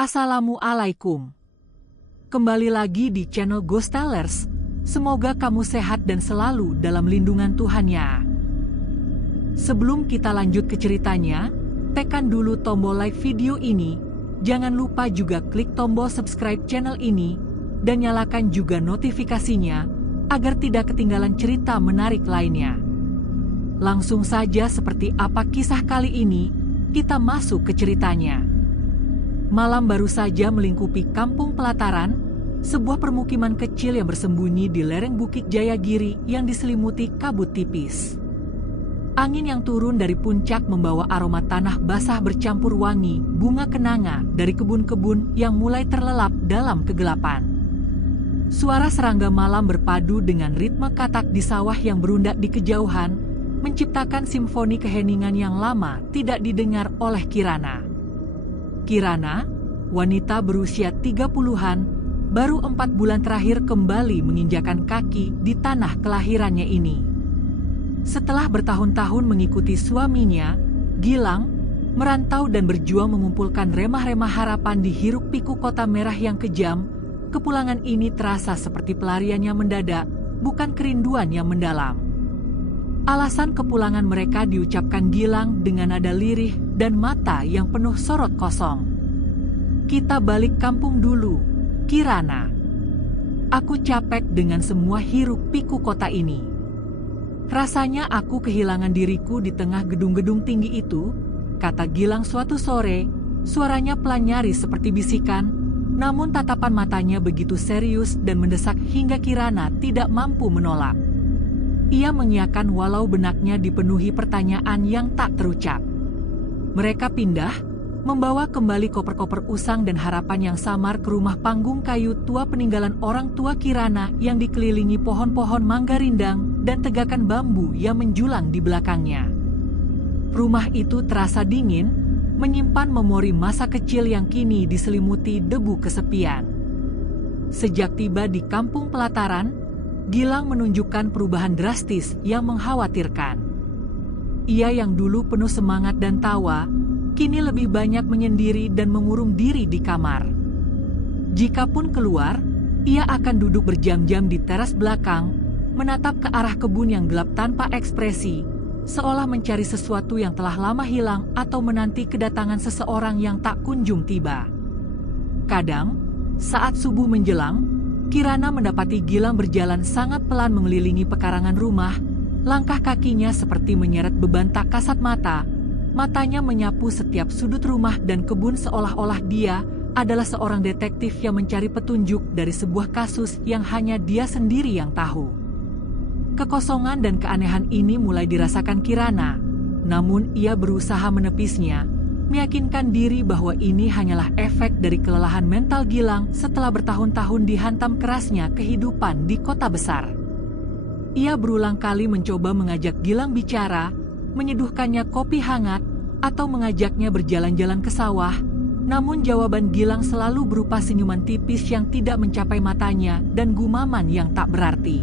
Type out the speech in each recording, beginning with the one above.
Assalamualaikum. Kembali lagi di channel Ghost Tellers. Semoga kamu sehat dan selalu dalam lindungan Tuhan ya. Sebelum kita lanjut ke ceritanya, tekan dulu tombol like video ini. Jangan lupa juga klik tombol subscribe channel ini dan nyalakan juga notifikasinya agar tidak ketinggalan cerita menarik lainnya. Langsung saja, seperti apa kisah kali ini, kita masuk ke ceritanya. Malam baru saja melingkupi Kampung Pelataran, sebuah permukiman kecil yang bersembunyi di lereng Bukit Jayagiri yang diselimuti kabut tipis. Angin yang turun dari puncak membawa aroma tanah basah bercampur wangi bunga kenanga dari kebun-kebun yang mulai terlelap dalam kegelapan. Suara serangga malam berpadu dengan ritme katak di sawah yang berundak di kejauhan, menciptakan simfoni keheningan yang lama tidak didengar oleh Kirana. Kirana, wanita berusia 30-an, baru 4 bulan terakhir kembali menginjakan kaki di tanah kelahirannya ini. Setelah bertahun-tahun mengikuti suaminya, Gilang, merantau dan berjuang mengumpulkan remah-remah harapan di hiruk-pikuk kota merah yang kejam, kepulangan ini terasa seperti pelarian yang mendadak, bukan kerinduan yang mendalam. Alasan kepulangan mereka diucapkan Gilang dengan nada lirih dan mata yang penuh sorot kosong. "Kita balik kampung dulu, Kirana. Aku capek dengan semua hiruk-pikuk kota ini. Rasanya aku kehilangan diriku di tengah gedung-gedung tinggi itu," kata Gilang suatu sore. Suaranya pelan nyaris seperti bisikan, namun tatapan matanya begitu serius dan mendesak hingga Kirana tidak mampu menolak. Ia mengiyakan walau benaknya dipenuhi pertanyaan yang tak terucap. Mereka pindah, membawa kembali koper-koper usang dan harapan yang samar ke rumah panggung kayu tua peninggalan orang tua Kirana yang dikelilingi pohon-pohon mangga rindang dan tegakan bambu yang menjulang di belakangnya. Rumah itu terasa dingin, menyimpan memori masa kecil yang kini diselimuti debu kesepian. Sejak tiba di Kampung Pelataran, Gilang menunjukkan perubahan drastis yang mengkhawatirkan. Ia yang dulu penuh semangat dan tawa, kini lebih banyak menyendiri dan mengurung diri di kamar. Jikapun keluar, ia akan duduk berjam-jam di teras belakang, menatap ke arah kebun yang gelap tanpa ekspresi, seolah mencari sesuatu yang telah lama hilang atau menanti kedatangan seseorang yang tak kunjung tiba. Kadang, saat subuh menjelang, Kirana mendapati Gilang berjalan sangat pelan mengelilingi pekarangan rumah. Langkah kakinya seperti menyeret beban tak kasat mata. Matanya menyapu setiap sudut rumah dan kebun seolah-olah dia adalah seorang detektif yang mencari petunjuk dari sebuah kasus yang hanya dia sendiri yang tahu. Kekosongan dan keanehan ini mulai dirasakan Kirana, namun ia berusaha menepisnya, meyakinkan diri bahwa ini hanyalah efek dari kelelahan mental Gilang setelah bertahun-tahun dihantam kerasnya kehidupan di kota besar. Ia berulang kali mencoba mengajak Gilang bicara, menyeduhkannya kopi hangat, atau mengajaknya berjalan-jalan ke sawah, namun jawaban Gilang selalu berupa senyuman tipis yang tidak mencapai matanya dan gumaman yang tak berarti.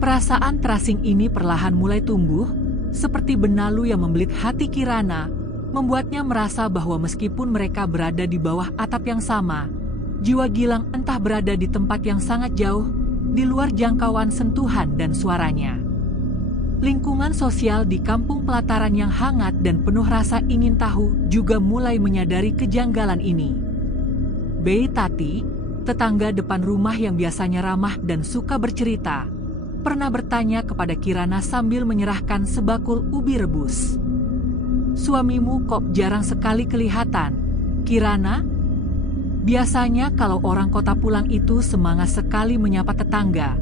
Perasaan terasing ini perlahan mulai tumbuh, seperti benalu yang membelit hati Kirana, membuatnya merasa bahwa meskipun mereka berada di bawah atap yang sama, jiwa Gilang entah berada di tempat yang sangat jauh, di luar jangkauan sentuhan dan suaranya. Lingkungan sosial di Kampung Pelataran yang hangat dan penuh rasa ingin tahu juga mulai menyadari kejanggalan ini. Bei Tati, tetangga depan rumah yang biasanya ramah dan suka bercerita, pernah bertanya kepada Kirana sambil menyerahkan sebakul ubi rebus. "Suamimu kok jarang sekali kelihatan, Kirana?" "Biasanya kalau orang kota pulang itu semangat sekali menyapa tetangga,"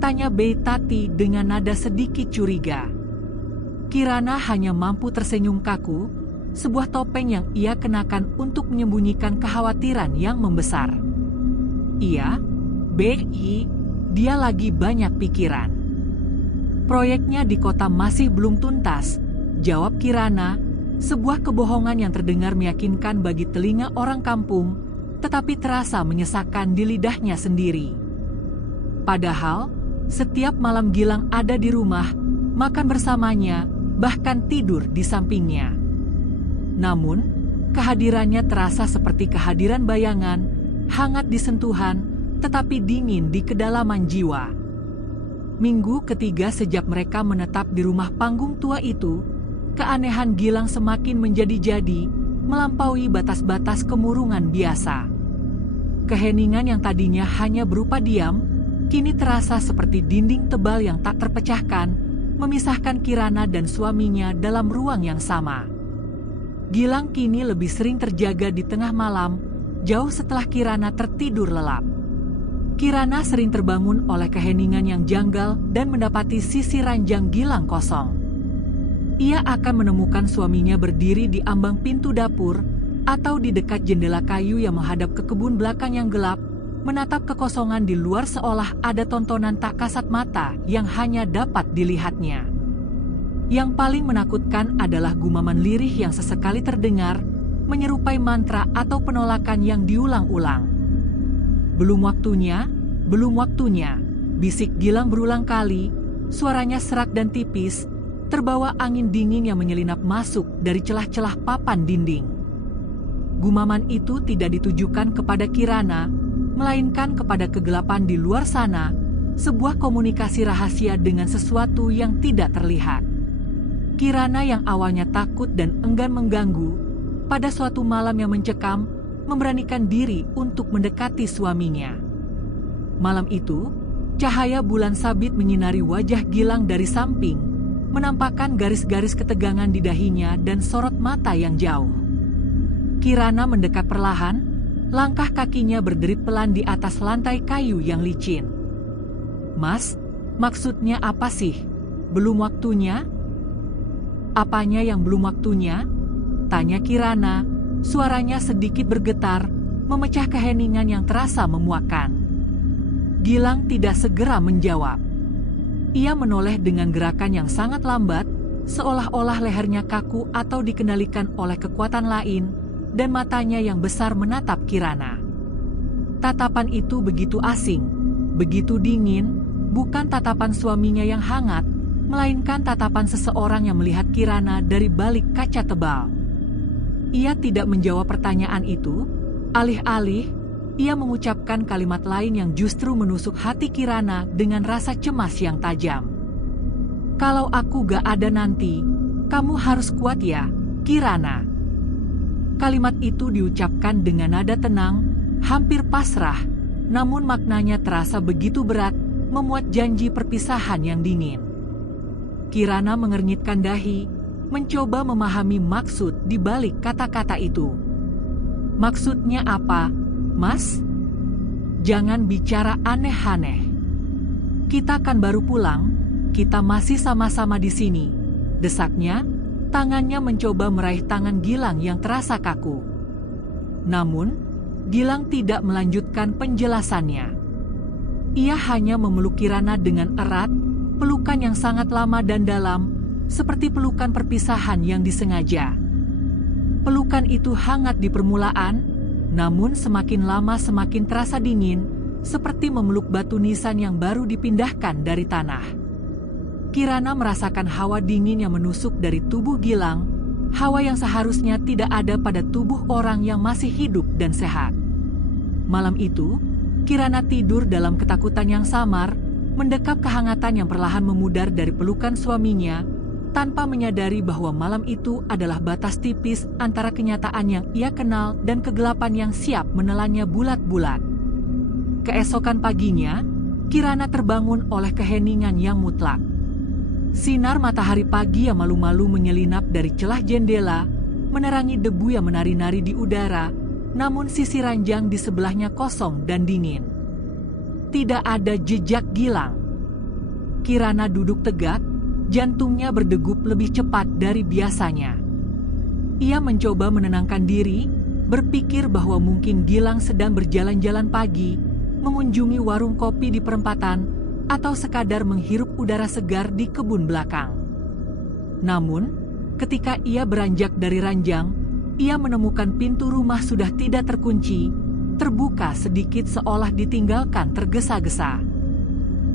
tanya Bei Tati dengan nada sedikit curiga. Kirana hanya mampu tersenyum kaku, sebuah topeng yang ia kenakan untuk menyembunyikan kekhawatiran yang membesar. "Iya, Bei, dia lagi banyak pikiran. Proyeknya di kota masih belum tuntas," jawab Kirana. Sebuah kebohongan yang terdengar meyakinkan bagi telinga orang kampung, tetapi terasa menyesakkan di lidahnya sendiri. Padahal, setiap malam Gilang ada di rumah, makan bersamanya, bahkan tidur di sampingnya. Namun, Kehadirannya terasa seperti kehadiran bayangan, hangat di sentuhan, tetapi dingin di kedalaman jiwa. Minggu ketiga sejak mereka menetap di rumah panggung tua itu, keanehan Gilang semakin menjadi-jadi, melampaui batas-batas kemurungan biasa. Keheningan yang tadinya hanya berupa diam, kini terasa seperti dinding tebal yang tak terpecahkan, memisahkan Kirana dan suaminya dalam ruang yang sama. Gilang kini lebih sering terjaga di tengah malam, jauh setelah Kirana tertidur lelap. Kirana sering terbangun oleh keheningan yang janggal dan mendapati sisi ranjang Gilang kosong. Ia akan menemukan suaminya berdiri di ambang pintu dapur atau di dekat jendela kayu yang menghadap ke kebun belakang yang gelap, menatap kekosongan di luar seolah ada tontonan tak kasat mata yang hanya dapat dilihatnya. Yang paling menakutkan adalah gumaman lirih yang sesekali terdengar, menyerupai mantra atau penolakan yang diulang-ulang. Belum waktunya, bisik Gilang berulang kali, suaranya serak dan tipis, terbawa angin dingin yang menyelinap masuk dari celah-celah papan dinding. Gumaman itu tidak ditujukan kepada Kirana, melainkan kepada kegelapan di luar sana, sebuah komunikasi rahasia dengan sesuatu yang tidak terlihat. Kirana yang awalnya takut dan enggan mengganggu, pada suatu malam yang mencekam, memberanikan diri untuk mendekati suaminya. Malam itu, cahaya bulan sabit menyinari wajah Gilang dari samping, menampakkan garis-garis ketegangan di dahinya dan sorot mata yang jauh. Kirana mendekat perlahan, langkah kakinya berderit pelan di atas lantai kayu yang licin. "Mas, maksudnya apa sih? Belum waktunya?" "Apanya yang belum waktunya?" tanya Kirana, suaranya sedikit bergetar, memecah keheningan yang terasa memuakkan. Gilang tidak segera menjawab. Ia menoleh dengan gerakan yang sangat lambat, seolah-olah lehernya kaku atau dikendalikan oleh kekuatan lain, dan matanya yang besar menatap Kirana. Tatapan itu begitu asing, begitu dingin, bukan tatapan suaminya yang hangat, melainkan tatapan seseorang yang melihat Kirana dari balik kaca tebal. Ia tidak menjawab pertanyaan itu, alih-alih, ia mengucapkan kalimat lain yang justru menusuk hati Kirana dengan rasa cemas yang tajam. "Kalau aku gak ada nanti, kamu harus kuat ya, Kirana." Kalimat itu diucapkan dengan nada tenang, hampir pasrah, namun maknanya terasa begitu berat, memuat janji perpisahan yang dingin. Kirana mengernyitkan dahi, mencoba memahami maksud di balik kata-kata itu. "Maksudnya apa, Mas? Jangan bicara aneh-aneh. Kita kan baru pulang, kita masih sama-sama di sini," desaknya, tangannya mencoba meraih tangan Gilang yang terasa kaku. Namun, Gilang tidak melanjutkan penjelasannya. Ia hanya memeluk Kirana dengan erat, pelukan yang sangat lama dan dalam, seperti pelukan perpisahan yang disengaja. Pelukan itu hangat di permulaan, namun semakin lama semakin terasa dingin, seperti memeluk batu nisan yang baru dipindahkan dari tanah. Kirana merasakan hawa dingin yang menusuk dari tubuh Gilang, hawa yang seharusnya tidak ada pada tubuh orang yang masih hidup dan sehat. Malam itu, Kirana tidur dalam ketakutan yang samar, mendekap kehangatan yang perlahan memudar dari pelukan suaminya, tanpa menyadari bahwa malam itu adalah batas tipis antara kenyataan yang ia kenal dan kegelapan yang siap menelannya bulat-bulat. Keesokan paginya, Kirana terbangun oleh keheningan yang mutlak. Sinar matahari pagi yang malu-malu menyelinap dari celah jendela, menerangi debu yang menari-nari di udara, namun sisi ranjang di sebelahnya kosong dan dingin. Tidak ada jejak Gilang. Kirana duduk tegak, jantungnya berdegup lebih cepat dari biasanya. Ia mencoba menenangkan diri, berpikir bahwa mungkin Gilang sedang berjalan-jalan pagi, mengunjungi warung kopi di perempatan, atau sekadar menghirup udara segar di kebun belakang. Namun, ketika ia beranjak dari ranjang, ia menemukan pintu rumah sudah tidak terkunci, terbuka sedikit seolah ditinggalkan tergesa-gesa.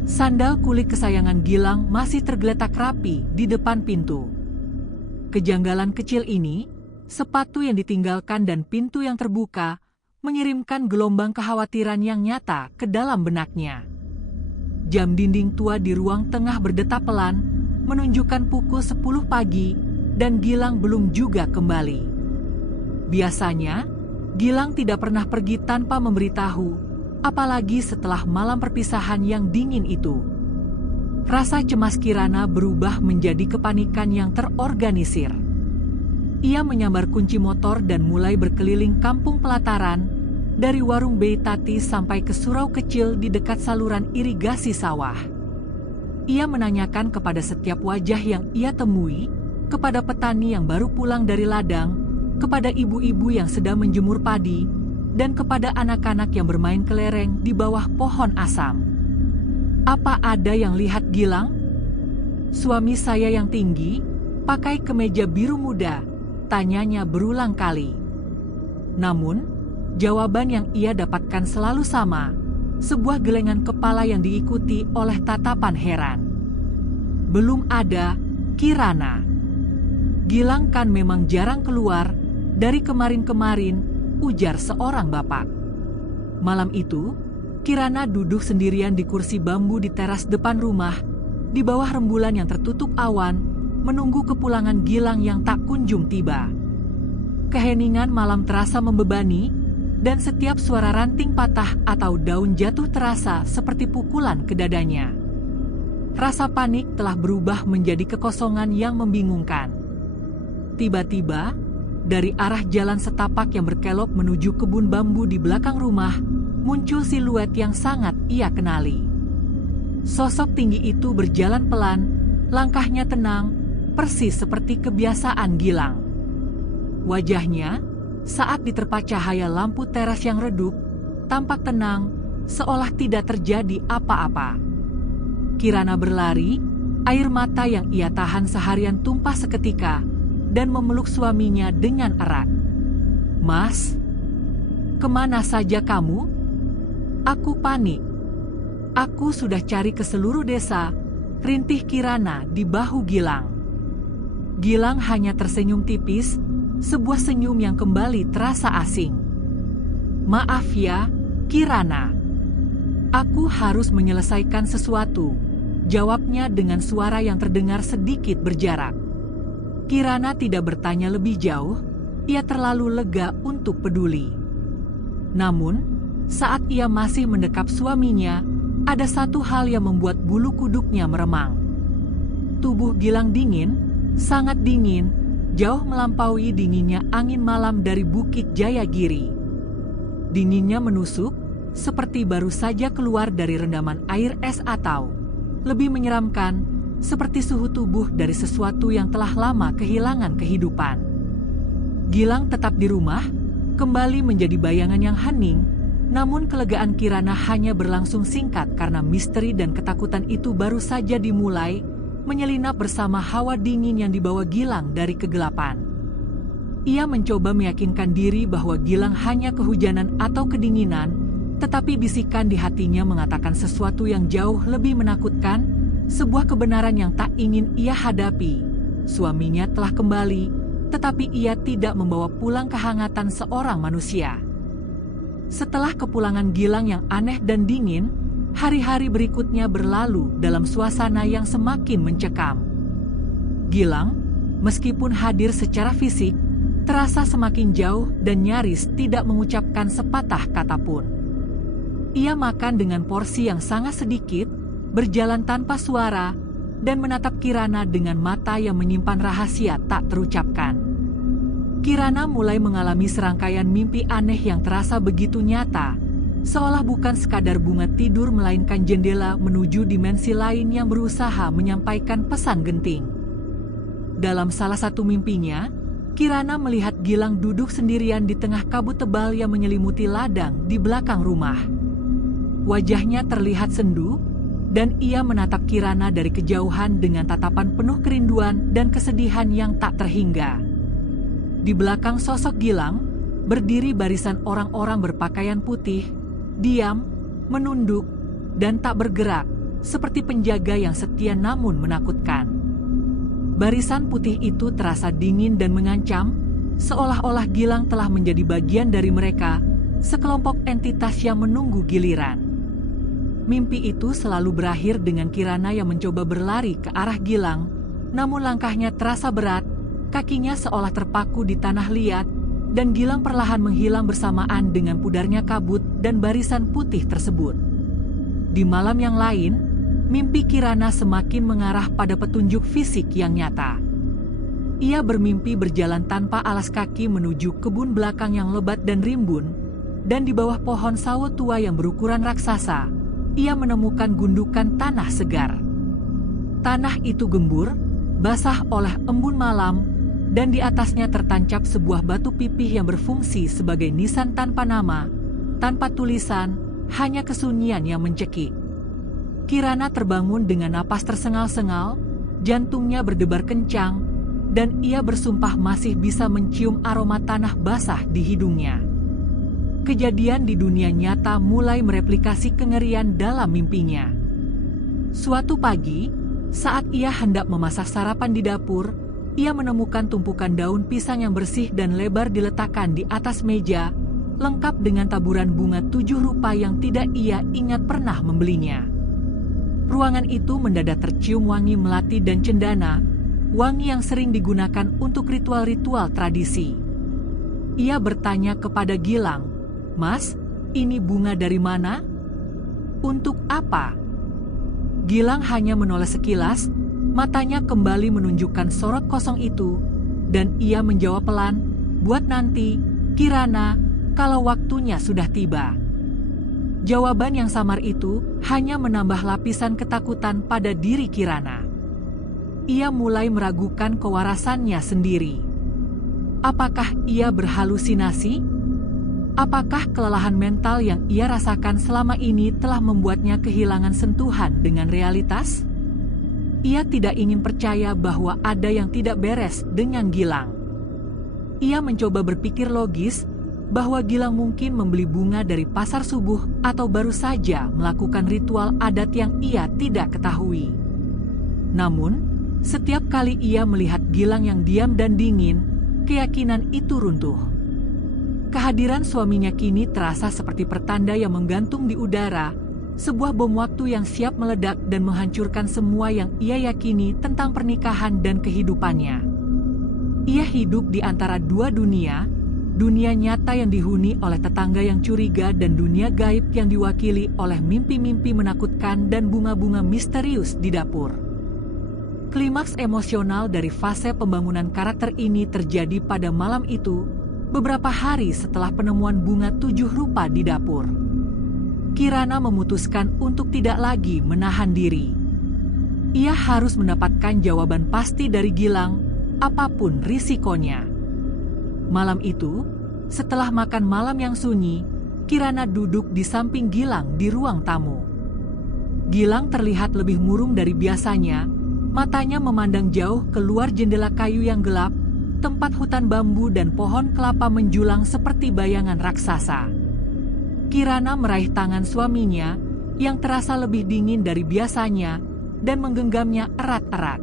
Sandal kulit kesayangan Gilang masih tergeletak rapi di depan pintu. Kejanggalan kecil ini, Sepatu yang ditinggalkan dan pintu yang terbuka mengirimkan gelombang kekhawatiran yang nyata ke dalam benaknya. Jam dinding tua di ruang tengah berdetak pelan, menunjukkan pukul 10 pagi dan Gilang belum juga kembali. Biasanya, Gilang tidak pernah pergi tanpa memberitahu, apalagi setelah malam perpisahan yang dingin itu. Rasa cemas Kirana berubah menjadi kepanikan yang terorganisir. Ia menyambar kunci motor dan mulai berkeliling kampung pelataran, dari warung Bei Tati sampai ke surau kecil di dekat saluran irigasi sawah. Ia menanyakan kepada setiap wajah yang ia temui, kepada petani yang baru pulang dari ladang, kepada ibu-ibu yang sedang menjemur padi, dan kepada anak-anak yang bermain kelereng di bawah pohon asam. Apa ada yang lihat Gilang? Suami saya yang tinggi, pakai kemeja biru muda, tanyanya berulang kali. Namun, jawaban yang ia dapatkan selalu sama, sebuah gelengan kepala yang diikuti oleh tatapan heran. Belum ada Kirana. Gilang kan memang jarang keluar, dari kemarin-kemarin, ujar seorang bapak. Malam itu, Kirana duduk sendirian di kursi bambu di teras depan rumah, di bawah rembulan yang tertutup awan, menunggu kepulangan Gilang yang tak kunjung tiba. Keheningan malam terasa membebani, dan setiap suara ranting patah atau daun jatuh terasa seperti pukulan ke dadanya. Rasa panik telah berubah menjadi kekosongan yang membingungkan. Tiba-tiba, dari arah jalan setapak yang berkelok menuju kebun bambu di belakang rumah, muncul siluet yang sangat ia kenali. Sosok tinggi itu berjalan pelan, langkahnya tenang, persis seperti kebiasaan Gilang. Wajahnya, saat diterpa cahaya lampu teras yang redup, tampak tenang, seolah tidak terjadi apa-apa. Kirana berlari, air mata yang ia tahan seharian tumpah seketika, dan memeluk suaminya dengan erat. "Mas, kemana saja kamu?" "Aku panik. Aku sudah cari ke seluruh desa," rintih Kirana di bahu Gilang. Gilang hanya tersenyum tipis, sebuah senyum yang kembali terasa asing. "Maaf ya, Kirana. Aku harus menyelesaikan sesuatu," jawabnya dengan suara yang terdengar sedikit berjarak. Kirana tidak bertanya lebih jauh, ia terlalu lega untuk peduli. Namun, saat ia masih mendekap suaminya, ada satu hal yang membuat bulu kuduknya meremang. Tubuh Gilang dingin, sangat dingin, jauh melampaui dinginnya angin malam dari Bukit Jayagiri. Dinginnya menusuk, seperti baru saja keluar dari rendaman air es atau, lebih menyeramkan, seperti suhu tubuh dari sesuatu yang telah lama kehilangan kehidupan. Gilang tetap di rumah, kembali menjadi bayangan yang hening, namun kelegaan Kirana hanya berlangsung singkat karena misteri dan ketakutan itu baru saja dimulai, menyelinap bersama hawa dingin yang dibawa Gilang dari kegelapan. Ia mencoba meyakinkan diri bahwa Gilang hanya kehujanan atau kedinginan, tetapi bisikan di hatinya mengatakan sesuatu yang jauh lebih menakutkan, sebuah kebenaran yang tak ingin ia hadapi. Suaminya telah kembali, tetapi ia tidak membawa pulang kehangatan seorang manusia. Setelah kepulangan Gilang yang aneh dan dingin, hari-hari berikutnya berlalu dalam suasana yang semakin mencekam. Gilang, meskipun hadir secara fisik, terasa semakin jauh dan nyaris tidak mengucapkan sepatah kata pun. Ia makan dengan porsi yang sangat sedikit, berjalan tanpa suara, dan menatap Kirana dengan mata yang menyimpan rahasia tak terucapkan. Kirana mulai mengalami serangkaian mimpi aneh yang terasa begitu nyata, seolah bukan sekadar bunga tidur melainkan jendela menuju dimensi lain yang berusaha menyampaikan pesan genting. Dalam salah satu mimpinya, Kirana melihat Gilang duduk sendirian di tengah kabut tebal yang menyelimuti ladang di belakang rumah. Wajahnya terlihat sendu, dan ia menatap Kirana dari kejauhan dengan tatapan penuh kerinduan dan kesedihan yang tak terhingga. Di belakang sosok Gilang, berdiri barisan orang-orang berpakaian putih, diam, menunduk, dan tak bergerak, seperti penjaga yang setia namun menakutkan. Barisan putih itu terasa dingin dan mengancam, seolah-olah Gilang telah menjadi bagian dari mereka, sekelompok entitas yang menunggu giliran. Mimpi itu selalu berakhir dengan Kirana yang mencoba berlari ke arah Gilang, namun langkahnya terasa berat, kakinya seolah terpaku di tanah liat, dan Gilang perlahan menghilang bersamaan dengan pudarnya kabut dan barisan putih tersebut. Di malam yang lain, mimpi Kirana semakin mengarah pada petunjuk fisik yang nyata. Ia bermimpi berjalan tanpa alas kaki menuju kebun belakang yang lebat dan rimbun, dan di bawah pohon sawo tua yang berukuran raksasa, ia menemukan gundukan tanah segar. Tanah itu gembur, basah oleh embun malam, dan di atasnya tertancap sebuah batu pipih yang berfungsi sebagai nisan tanpa nama, tanpa tulisan, hanya kesunyian yang mencekik. Kirana terbangun dengan napas tersengal-sengal, jantungnya berdebar kencang, dan ia bersumpah masih bisa mencium aroma tanah basah di hidungnya. Kejadian di dunia nyata mulai mereplikasi kengerian dalam mimpinya. Suatu pagi, saat ia hendak memasak sarapan di dapur, ia menemukan tumpukan daun pisang yang bersih dan lebar diletakkan di atas meja, lengkap dengan taburan bunga 7 rupa yang tidak ia ingat pernah membelinya. Ruangan itu mendadak tercium wangi melati dan cendana, wangi yang sering digunakan untuk ritual-ritual tradisi. Ia bertanya kepada Gilang, "Mas, ini bunga dari mana? Untuk apa?" Gilang hanya menoleh sekilas, matanya kembali menunjukkan sorot kosong itu, dan ia menjawab pelan, "Buat nanti, Kirana, kalau waktunya sudah tiba." Jawaban yang samar itu hanya menambah lapisan ketakutan pada diri Kirana. Ia mulai meragukan kewarasannya sendiri. Apakah ia berhalusinasi? Apakah kelelahan mental yang ia rasakan selama ini telah membuatnya kehilangan sentuhan dengan realitas? Ia tidak ingin percaya bahwa ada yang tidak beres dengan Gilang. Ia mencoba berpikir logis bahwa Gilang mungkin membeli bunga dari pasar subuh atau baru saja melakukan ritual adat yang ia tidak ketahui. Namun, setiap kali ia melihat Gilang yang diam dan dingin, keyakinan itu runtuh. Kehadiran suaminya kini terasa seperti pertanda yang menggantung di udara, sebuah bom waktu yang siap meledak dan menghancurkan semua yang ia yakini tentang pernikahan dan kehidupannya. Ia hidup di antara dua dunia, dunia nyata yang dihuni oleh tetangga yang curiga dan dunia gaib yang diwakili oleh mimpi-mimpi menakutkan dan bunga-bunga misterius di dapur. Klimaks emosional dari fase pembangunan karakter ini terjadi pada malam itu, beberapa hari setelah penemuan bunga 7 rupa di dapur. Kirana memutuskan untuk tidak lagi menahan diri. Ia harus mendapatkan jawaban pasti dari Gilang, apapun risikonya. Malam itu, setelah makan malam yang sunyi, Kirana duduk di samping Gilang di ruang tamu. Gilang terlihat lebih murung dari biasanya, matanya memandang jauh keluar jendela kayu yang gelap, tempat hutan bambu dan pohon kelapa menjulang seperti bayangan raksasa. Kirana meraih tangan suaminya yang terasa lebih dingin dari biasanya dan menggenggamnya erat-erat.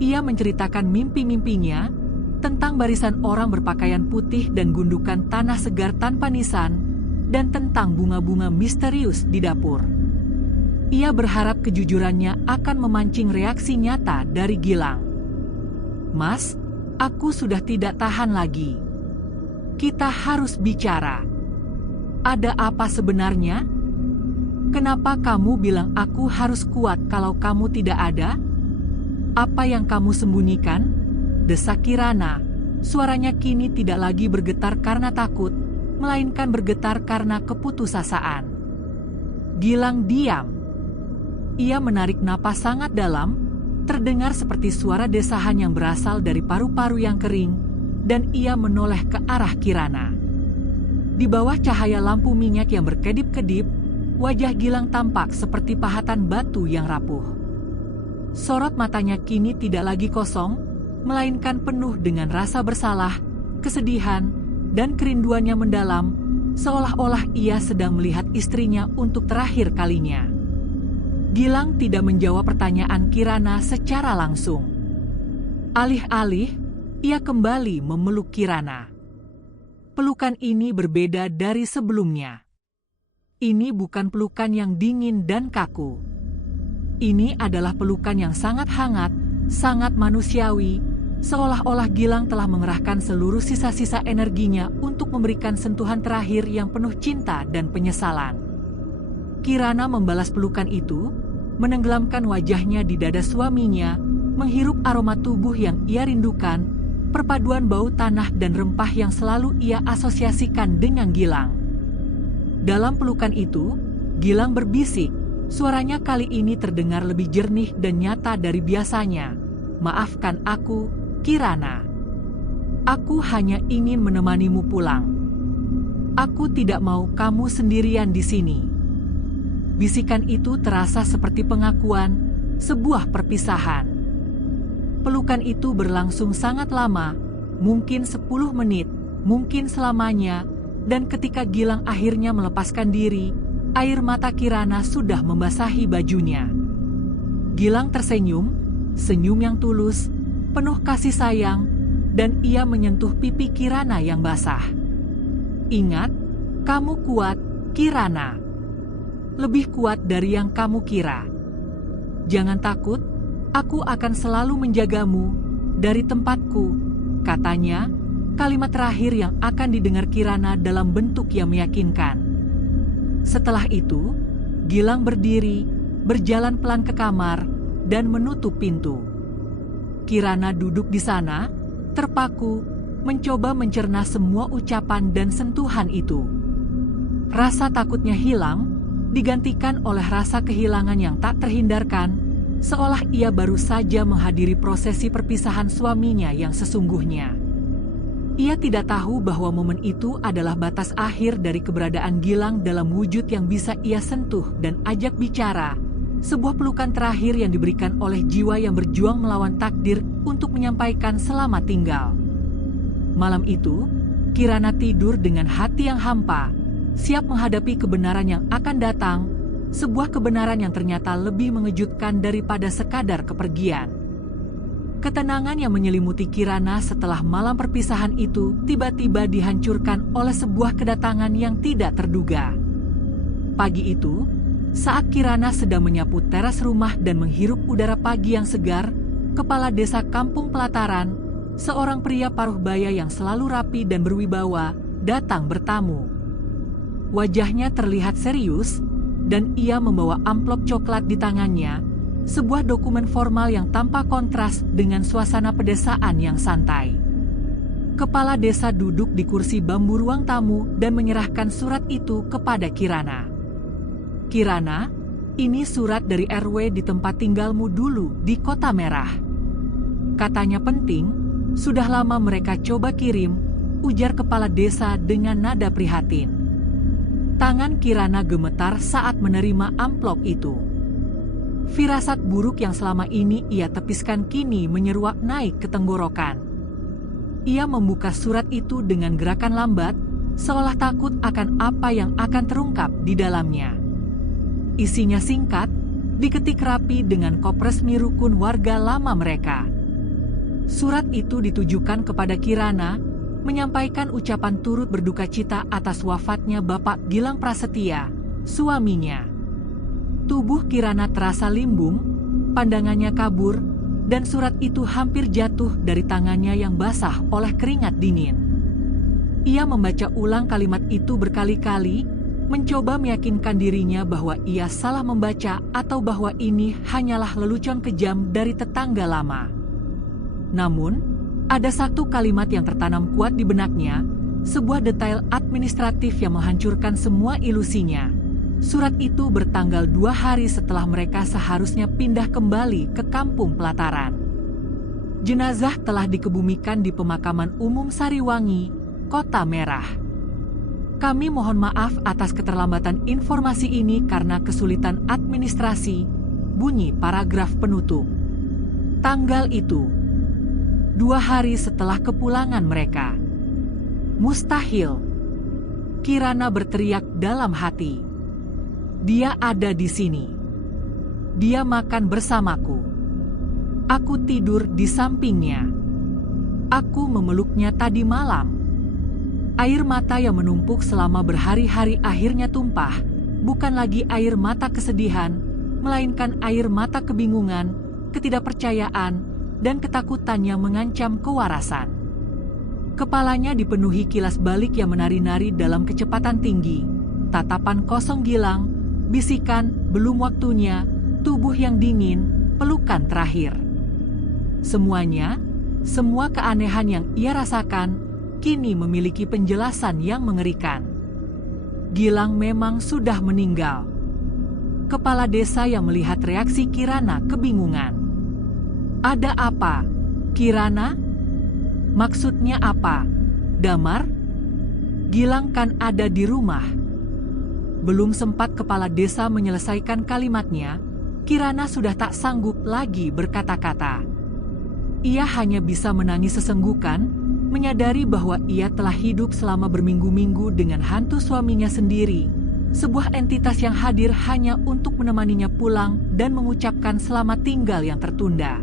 Ia menceritakan mimpi-mimpinya tentang barisan orang berpakaian putih dan gundukan tanah segar tanpa nisan, dan tentang bunga-bunga misterius di dapur. Ia berharap kejujurannya akan memancing reaksi nyata dari Gilang. "Mas, aku sudah tidak tahan lagi. Kita harus bicara. Ada apa sebenarnya? Kenapa kamu bilang aku harus kuat kalau kamu tidak ada? Apa yang kamu sembunyikan?" desak Kirana. Suaranya kini tidak lagi bergetar karena takut, melainkan bergetar karena keputusasaan. Gilang diam. Ia menarik napas sangat dalam, terdengar seperti suara desahan yang berasal dari paru-paru yang kering, dan ia menoleh ke arah Kirana. Di bawah cahaya lampu minyak yang berkedip-kedip, wajah Gilang tampak seperti pahatan batu yang rapuh. Sorot matanya kini tidak lagi kosong, melainkan penuh dengan rasa bersalah, kesedihan, dan kerinduannya mendalam, seolah-olah ia sedang melihat istrinya untuk terakhir kalinya. Gilang tidak menjawab pertanyaan Kirana secara langsung. Alih-alih, ia kembali memeluk Kirana. Pelukan ini berbeda dari sebelumnya. Ini bukan pelukan yang dingin dan kaku. Ini adalah pelukan yang sangat hangat, sangat manusiawi, seolah-olah Gilang telah mengerahkan seluruh sisa-sisa energinya untuk memberikan sentuhan terakhir yang penuh cinta dan penyesalan. Kirana membalas pelukan itu, menenggelamkan wajahnya di dada suaminya, menghirup aroma tubuh yang ia rindukan, perpaduan bau tanah dan rempah yang selalu ia asosiasikan dengan Gilang. Dalam pelukan itu, Gilang berbisik, suaranya kali ini terdengar lebih jernih dan nyata dari biasanya. "Maafkan aku, Kirana. Aku hanya ingin menemanimu pulang. Aku tidak mau kamu sendirian di sini." Bisikan itu terasa seperti pengakuan, sebuah perpisahan. Pelukan itu berlangsung sangat lama, mungkin 10 menit, mungkin selamanya, dan ketika Gilang akhirnya melepaskan diri, air mata Kirana sudah membasahi bajunya. Gilang tersenyum, senyum yang tulus, penuh kasih sayang, dan ia menyentuh pipi Kirana yang basah. "Ingat, kamu kuat, Kirana. Lebih kuat dari yang kamu kira. Jangan takut, aku akan selalu menjagamu dari tempatku," katanya, kalimat terakhir yang akan didengar Kirana dalam bentuk yang meyakinkan. Setelah itu, Gilang berdiri, berjalan pelan ke kamar, dan menutup pintu. Kirana duduk di sana, terpaku, mencoba mencerna semua ucapan dan sentuhan itu. Rasa takutnya hilang, digantikan oleh rasa kehilangan yang tak terhindarkan, seolah ia baru saja menghadiri prosesi perpisahan suaminya yang sesungguhnya. Ia tidak tahu bahwa momen itu adalah batas akhir dari keberadaan Gilang dalam wujud yang bisa ia sentuh dan ajak bicara, sebuah pelukan terakhir yang diberikan oleh jiwa yang berjuang melawan takdir untuk menyampaikan selamat tinggal. Malam itu, Kirana tidur dengan hati yang hampa, siap menghadapi kebenaran yang akan datang, sebuah kebenaran yang ternyata lebih mengejutkan daripada sekadar kepergian. Ketenangan yang menyelimuti Kirana setelah malam perpisahan itu tiba-tiba dihancurkan oleh sebuah kedatangan yang tidak terduga. Pagi itu, saat Kirana sedang menyapu teras rumah dan menghirup udara pagi yang segar, kepala desa Kampung Pelataran, seorang pria paruh baya yang selalu rapi dan berwibawa, datang bertamu. Wajahnya terlihat serius, dan ia membawa amplop coklat di tangannya, sebuah dokumen formal yang tampak kontras dengan suasana pedesaan yang santai. Kepala desa duduk di kursi bambu ruang tamu dan menyerahkan surat itu kepada Kirana. "Kirana, ini surat dari RW di tempat tinggalmu dulu di Kota Merah. Katanya penting, sudah lama mereka coba kirim," ujar kepala desa dengan nada prihatin. Tangan Kirana gemetar saat menerima amplop itu. Firasat buruk yang selama ini ia tepiskan kini menyeruak naik ke tenggorokan. Ia membuka surat itu dengan gerakan lambat, seolah takut akan apa yang akan terungkap di dalamnya. Isinya singkat, diketik rapi dengan kop resmi rukun warga lama mereka. Surat itu ditujukan kepada Kirana, menyampaikan ucapan turut berduka cita atas wafatnya Bapak Gilang Prasetya, suaminya. Tubuh Kirana terasa limbung, pandangannya kabur, dan surat itu hampir jatuh dari tangannya yang basah oleh keringat dingin. Ia membaca ulang kalimat itu berkali-kali, mencoba meyakinkan dirinya bahwa ia salah membaca atau bahwa ini hanyalah lelucon kejam dari tetangga lama. Namun, ada satu kalimat yang tertanam kuat di benaknya, sebuah detail administratif yang menghancurkan semua ilusinya. Surat itu bertanggal 2 hari setelah mereka seharusnya pindah kembali ke Kampung Pelataran. Jenazah telah dikebumikan di pemakaman umum Sariwangi, Kota Merah. "Kami mohon maaf atas keterlambatan informasi ini karena kesulitan administrasi," bunyi paragraf penutup. Tanggal itu, 2 hari setelah kepulangan mereka. "Mustahil!" Kirana berteriak dalam hati. "Dia ada di sini. Dia makan bersamaku. Aku tidur di sampingnya. Aku memeluknya tadi malam. Air mata yang menumpuk selama berhari-hari akhirnya tumpah, bukan lagi air mata kesedihan, melainkan air mata kebingungan, ketidakpercayaan, dan ketakutan yang mengancam kewarasan. Kepalanya dipenuhi kilas balik yang menari-nari dalam kecepatan tinggi, tatapan kosong Gilang, bisikan, belum waktunya, tubuh yang dingin, pelukan terakhir. Semuanya, semua keanehan yang ia rasakan, kini memiliki penjelasan yang mengerikan. Gilang memang sudah meninggal. Kepala desa yang melihat reaksi Kirana kebingungan. Ada apa, Kirana? Maksudnya apa, Damar? Gilang kan ada di rumah. Belum sempat kepala desa menyelesaikan kalimatnya, Kirana sudah tak sanggup lagi berkata-kata. Ia hanya bisa menangis sesenggukan, menyadari bahwa ia telah hidup selama berminggu-minggu dengan hantu suaminya sendiri, sebuah entitas yang hadir hanya untuk menemaninya pulang dan mengucapkan selamat tinggal yang tertunda.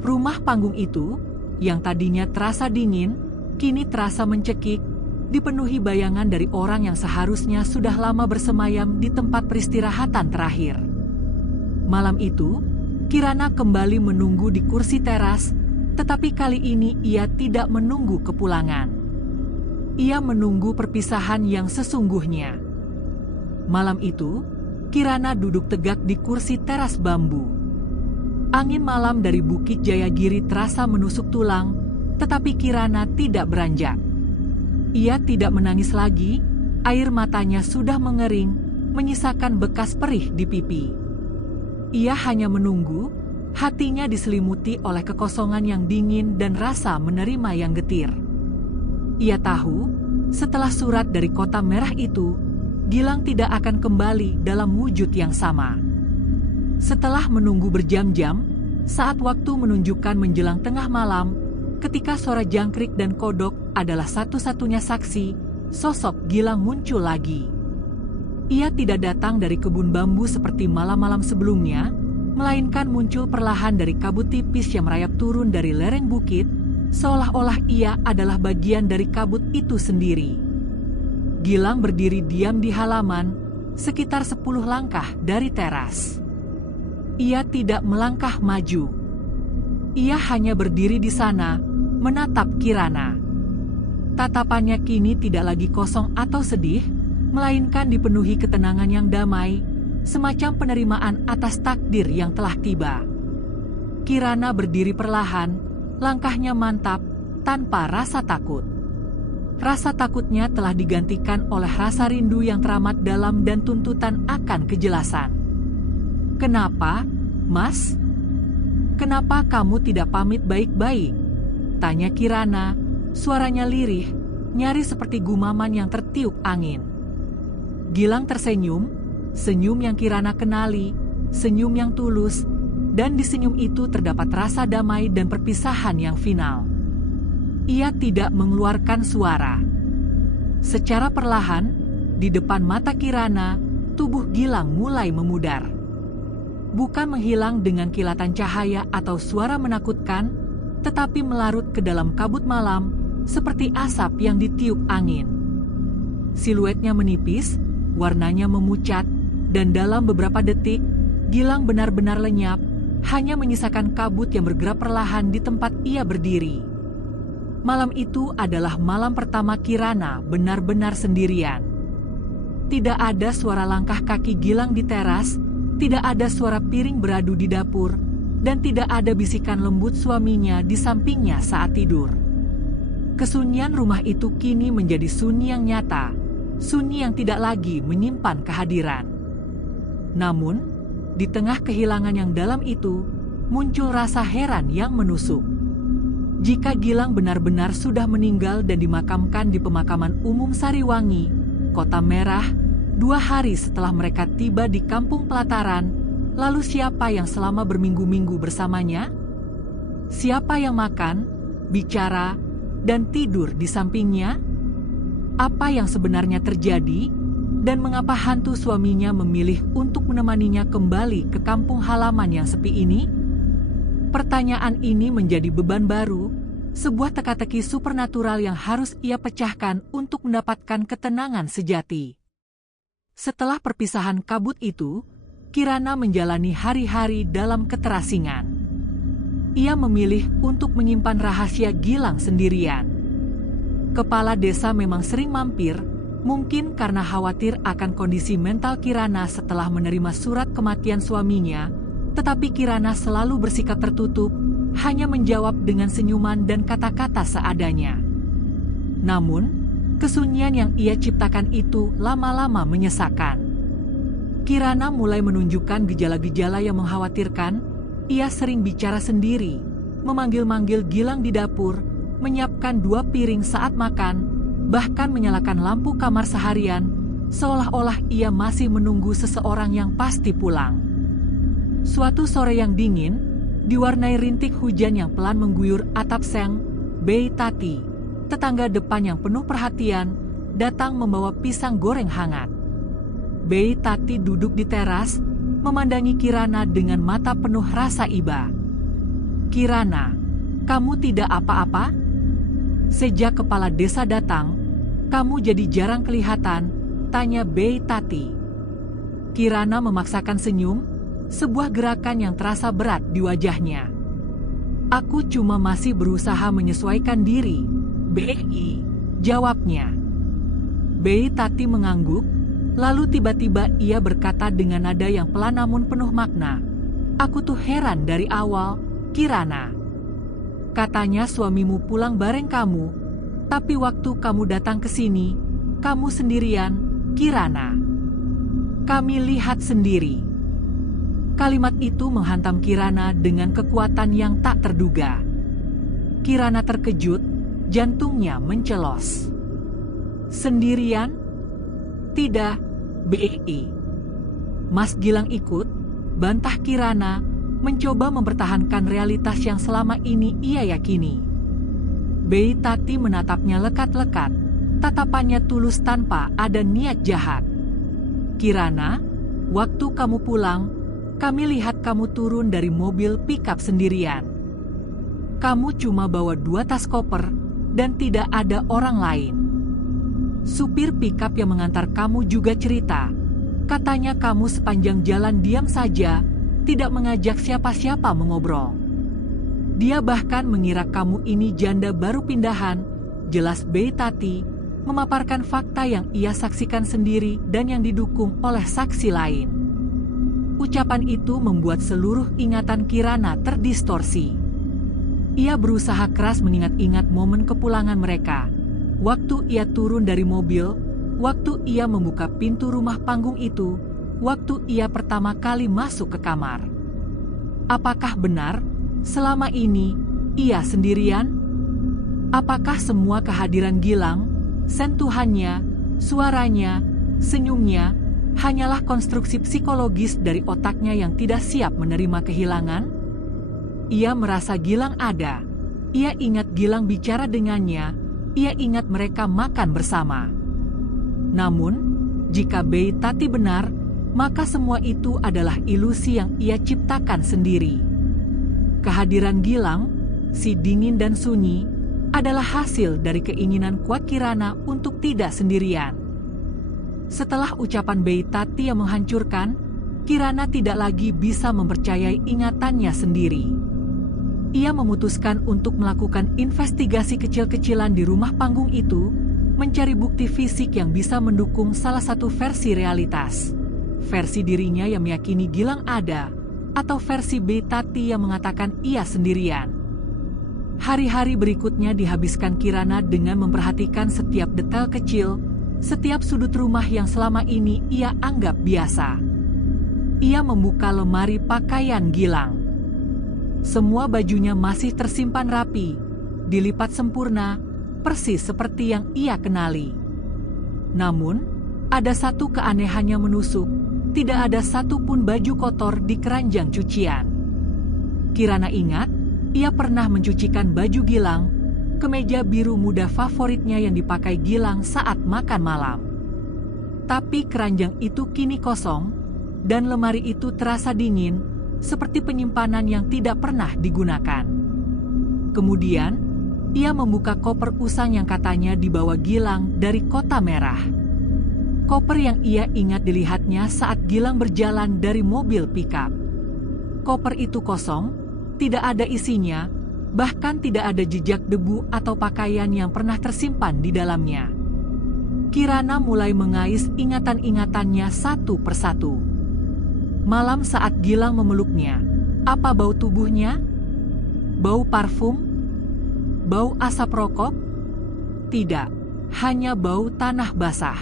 Rumah panggung itu, yang tadinya terasa dingin, kini terasa mencekik, dipenuhi bayangan dari orang yang seharusnya sudah lama bersemayam di tempat peristirahatan terakhir. Malam itu, Kirana kembali menunggu di kursi teras, tetapi kali ini ia tidak menunggu kepulangan. Ia menunggu perpisahan yang sesungguhnya. Malam itu, Kirana duduk tegak di kursi teras bambu. Angin malam dari Bukit Jayagiri terasa menusuk tulang, tetapi Kirana tidak beranjak. Ia tidak menangis lagi, air matanya sudah mengering, menyisakan bekas perih di pipi. Ia hanya menunggu, hatinya diselimuti oleh kekosongan yang dingin dan rasa menerima yang getir. Ia tahu, setelah surat dari Kota Merah itu, Gilang tidak akan kembali dalam wujud yang sama. Setelah menunggu berjam-jam, saat waktu menunjukkan menjelang tengah malam, ketika suara jangkrik dan kodok adalah satu-satunya saksi, sosok Gilang muncul lagi. Ia tidak datang dari kebun bambu seperti malam-malam sebelumnya, melainkan muncul perlahan dari kabut tipis yang merayap turun dari lereng bukit, seolah-olah ia adalah bagian dari kabut itu sendiri. Gilang berdiri diam di halaman, sekitar 10 langkah dari teras. Ia tidak melangkah maju. Ia hanya berdiri di sana, menatap Kirana. Tatapannya kini tidak lagi kosong atau sedih, melainkan dipenuhi ketenangan yang damai, semacam penerimaan atas takdir yang telah tiba. Kirana berdiri perlahan, langkahnya mantap, tanpa rasa takut. Rasa takutnya telah digantikan oleh rasa rindu yang teramat dalam dan tuntutan akan kejelasan. Kenapa, Mas? Kenapa kamu tidak pamit baik-baik? Tanya Kirana, suaranya lirih, nyaris seperti gumaman yang tertiup angin. Gilang tersenyum, senyum yang Kirana kenali, senyum yang tulus, dan di senyum itu terdapat rasa damai dan perpisahan yang final. Ia tidak mengeluarkan suara. Secara perlahan, di depan mata Kirana, tubuh Gilang mulai memudar. Bukan menghilang dengan kilatan cahaya atau suara menakutkan, tetapi melarut ke dalam kabut malam, seperti asap yang ditiup angin. Siluetnya menipis, warnanya memucat, dan dalam beberapa detik, Gilang benar-benar lenyap, hanya menyisakan kabut yang bergerak perlahan di tempat ia berdiri. Malam itu adalah malam pertama Kirana benar-benar sendirian. Tidak ada suara langkah kaki Gilang di teras, tidak ada suara piring beradu di dapur, dan tidak ada bisikan lembut suaminya di sampingnya saat tidur. Kesunyian rumah itu kini menjadi sunyi yang nyata, sunyi yang tidak lagi menyimpan kehadiran. Namun, di tengah kehilangan yang dalam itu, muncul rasa heran yang menusuk. Jika Gilang benar-benar sudah meninggal dan dimakamkan di pemakaman umum Sariwangi, Kota Merah, 2 hari setelah mereka tiba di kampung pelataran, lalu siapa yang selama berminggu-minggu bersamanya? Siapa yang makan, bicara, dan tidur di sampingnya? Apa yang sebenarnya terjadi, dan mengapa hantu suaminya memilih untuk menemaninya kembali ke kampung halaman yang sepi ini? Pertanyaan ini menjadi beban baru, Sebuah teka-teki supernatural yang harus ia pecahkan untuk mendapatkan ketenangan sejati. Setelah perpisahan kabut itu, Kirana menjalani hari-hari dalam keterasingan. Ia memilih untuk menyimpan rahasia Gilang sendirian. Kepala desa memang sering mampir, mungkin karena khawatir akan kondisi mental Kirana setelah menerima surat kematian suaminya, tetapi Kirana selalu bersikap tertutup, hanya menjawab dengan senyuman dan kata-kata seadanya. Namun, kesunyian yang ia ciptakan itu lama-lama menyesakan. Kirana mulai menunjukkan gejala-gejala yang mengkhawatirkan. Ia sering bicara sendiri, memanggil-manggil Gilang di dapur, menyiapkan 2 piring saat makan, bahkan menyalakan lampu kamar seharian, seolah-olah ia masih menunggu seseorang yang pasti pulang. Suatu sore yang dingin, diwarnai rintik hujan yang pelan mengguyur atap seng, Bei Tati, tetangga depan yang penuh perhatian, datang membawa pisang goreng hangat. Bei Tati duduk di teras, memandangi Kirana dengan mata penuh rasa iba. "Kirana, kamu tidak apa-apa? Sejak kepala desa datang, kamu jadi jarang kelihatan," tanya Bei Tati. Kirana memaksakan senyum, sebuah gerakan yang terasa berat di wajahnya. "Aku cuma masih berusaha menyesuaikan diri, Bei," jawabnya. Bei Tati mengangguk, lalu tiba-tiba ia berkata dengan nada yang pelan namun penuh makna, "Aku tuh heran dari awal, Kirana. Katanya suamimu pulang bareng kamu, tapi waktu kamu datang ke sini, kamu sendirian, Kirana. Kami lihat sendiri." Kalimat itu menghantam Kirana dengan kekuatan yang tak terduga. Kirana terkejut, jantungnya mencelos. "Sendirian? Tidak, Bei." "Mas Gilang ikut," bantah Kirana, mencoba mempertahankan realitas yang selama ini ia yakini. Bei Tati menatapnya lekat-lekat, tatapannya tulus tanpa ada niat jahat. "Kirana, waktu kamu pulang, kami lihat kamu turun dari mobil pickup sendirian. Kamu cuma bawa 2 tas koper dan tidak ada orang lain. Supir pickup yang mengantar kamu juga cerita, katanya kamu sepanjang jalan diam saja, tidak mengajak siapa-siapa mengobrol. Dia bahkan mengira kamu ini janda baru pindahan," jelas Bei Tati, memaparkan fakta yang ia saksikan sendiri dan yang didukung oleh saksi lain. Ucapan itu membuat seluruh ingatan Kirana terdistorsi. Ia berusaha keras mengingat-ingat momen kepulangan mereka. Waktu ia turun dari mobil, waktu ia membuka pintu rumah panggung itu, waktu ia pertama kali masuk ke kamar. Apakah benar, selama ini, ia sendirian? Apakah semua kehadiran Gilang, sentuhannya, suaranya, senyumnya, hanyalah konstruksi psikologis dari otaknya yang tidak siap menerima kehilangan? Ia merasa Gilang ada. Ia ingat Gilang bicara dengannya. Ia ingat mereka makan bersama. Namun, jika Bei Tati benar, maka semua itu adalah ilusi yang ia ciptakan sendiri. Kehadiran Gilang, si dingin dan sunyi, adalah hasil dari keinginan kuat Kirana untuk tidak sendirian. Setelah ucapan Bei Tati yang menghancurkan, Kirana tidak lagi bisa mempercayai ingatannya sendiri. Ia memutuskan untuk melakukan investigasi kecil-kecilan di rumah panggung itu, mencari bukti fisik yang bisa mendukung salah satu versi realitas. Versi dirinya yang meyakini Gilang ada, atau versi Bei Tati yang mengatakan ia sendirian. Hari-hari berikutnya dihabiskan Kirana dengan memperhatikan setiap detail kecil, setiap sudut rumah yang selama ini ia anggap biasa. Ia membuka lemari pakaian Gilang. Semua bajunya masih tersimpan rapi, dilipat sempurna, persis seperti yang ia kenali. Namun, ada satu keanehan yang menusuk, tidak ada satupun baju kotor di keranjang cucian. Kirana ingat, ia pernah mencucikan baju Gilang, kemeja biru muda favoritnya yang dipakai Gilang saat makan malam. Tapi keranjang itu kini kosong, dan lemari itu terasa dingin, seperti penyimpanan yang tidak pernah digunakan. Kemudian, Ia membuka koper usang yang katanya dibawa Gilang dari Kota Merah. Koper yang ia ingat dilihatnya saat Gilang berjalan dari mobil pickup. Koper itu kosong, tidak ada isinya, bahkan tidak ada jejak debu atau pakaian yang pernah tersimpan di dalamnya. Kirana mulai mengais ingatan-ingatannya satu persatu. Malam saat Gilang memeluknya, apa bau tubuhnya? Bau parfum? Bau asap rokok? Tidak, hanya bau tanah basah.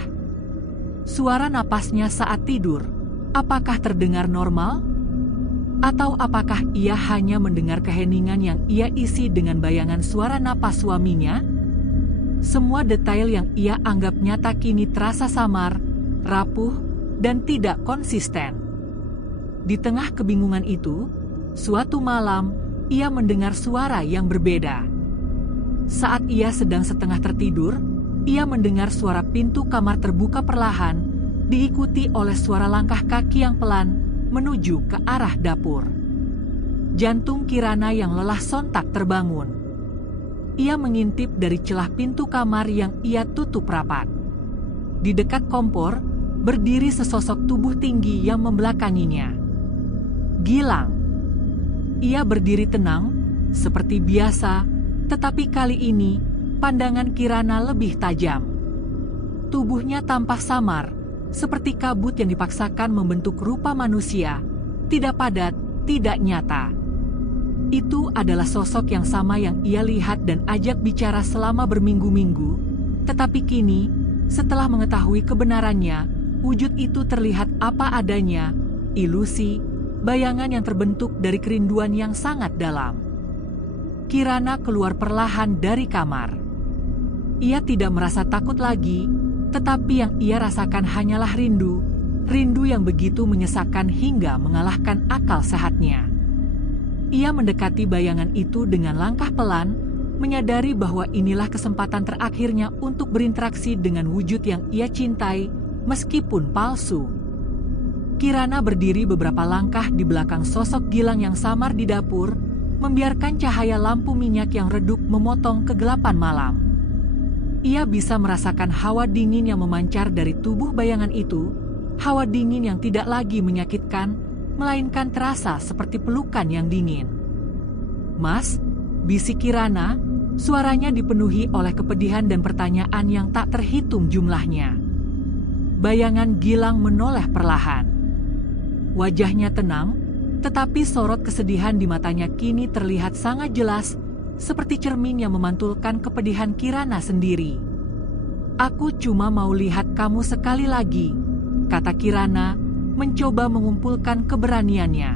Suara napasnya saat tidur, apakah terdengar normal? Atau apakah ia hanya mendengar keheningan yang ia isi dengan bayangan suara napas suaminya? Semua detail yang ia anggap nyata kini terasa samar, rapuh, dan tidak konsisten. Di tengah kebingungan itu, suatu malam, ia mendengar suara yang berbeda. Saat ia sedang setengah tertidur, ia mendengar suara pintu kamar terbuka perlahan, diikuti oleh suara langkah kaki yang pelan menuju ke arah dapur. Jantung Kirana yang lelah sontak terbangun. Ia mengintip dari celah pintu kamar yang ia tutup rapat. Di dekat kompor, berdiri sesosok tubuh tinggi yang membelakanginya. Gilang. Ia berdiri tenang, seperti biasa, tetapi kali ini, pandangan Kirana lebih tajam. Tubuhnya tampak samar, seperti kabut yang dipaksakan membentuk rupa manusia, tidak padat, tidak nyata. Itu adalah sosok yang sama yang ia lihat dan ajak bicara selama berminggu-minggu, tetapi kini, setelah mengetahui kebenarannya, wujud itu terlihat apa adanya, ilusi, bayangan yang terbentuk dari kerinduan yang sangat dalam. Kirana keluar perlahan dari kamar. Ia tidak merasa takut lagi, tetapi yang ia rasakan hanyalah rindu yang begitu menyesakkan hingga mengalahkan akal sehatnya. Ia mendekati bayangan itu dengan langkah pelan, menyadari bahwa inilah kesempatan terakhirnya untuk berinteraksi dengan wujud yang ia cintai, meskipun palsu. Kirana berdiri beberapa langkah di belakang sosok Gilang yang samar di dapur, membiarkan cahaya lampu minyak yang redup memotong kegelapan malam. Ia bisa merasakan hawa dingin yang memancar dari tubuh bayangan itu, hawa dingin yang tidak lagi menyakitkan, melainkan terasa seperti pelukan yang dingin. "Mas," bisik Kirana, suaranya dipenuhi oleh kepedihan dan pertanyaan yang tak terhitung jumlahnya. Bayangan Gilang menoleh perlahan. Wajahnya tenang, tetapi sorot kesedihan di matanya kini terlihat sangat jelas, seperti cermin yang memantulkan kepedihan Kirana sendiri. "Aku cuma mau lihat kamu sekali lagi," kata Kirana, mencoba mengumpulkan keberaniannya.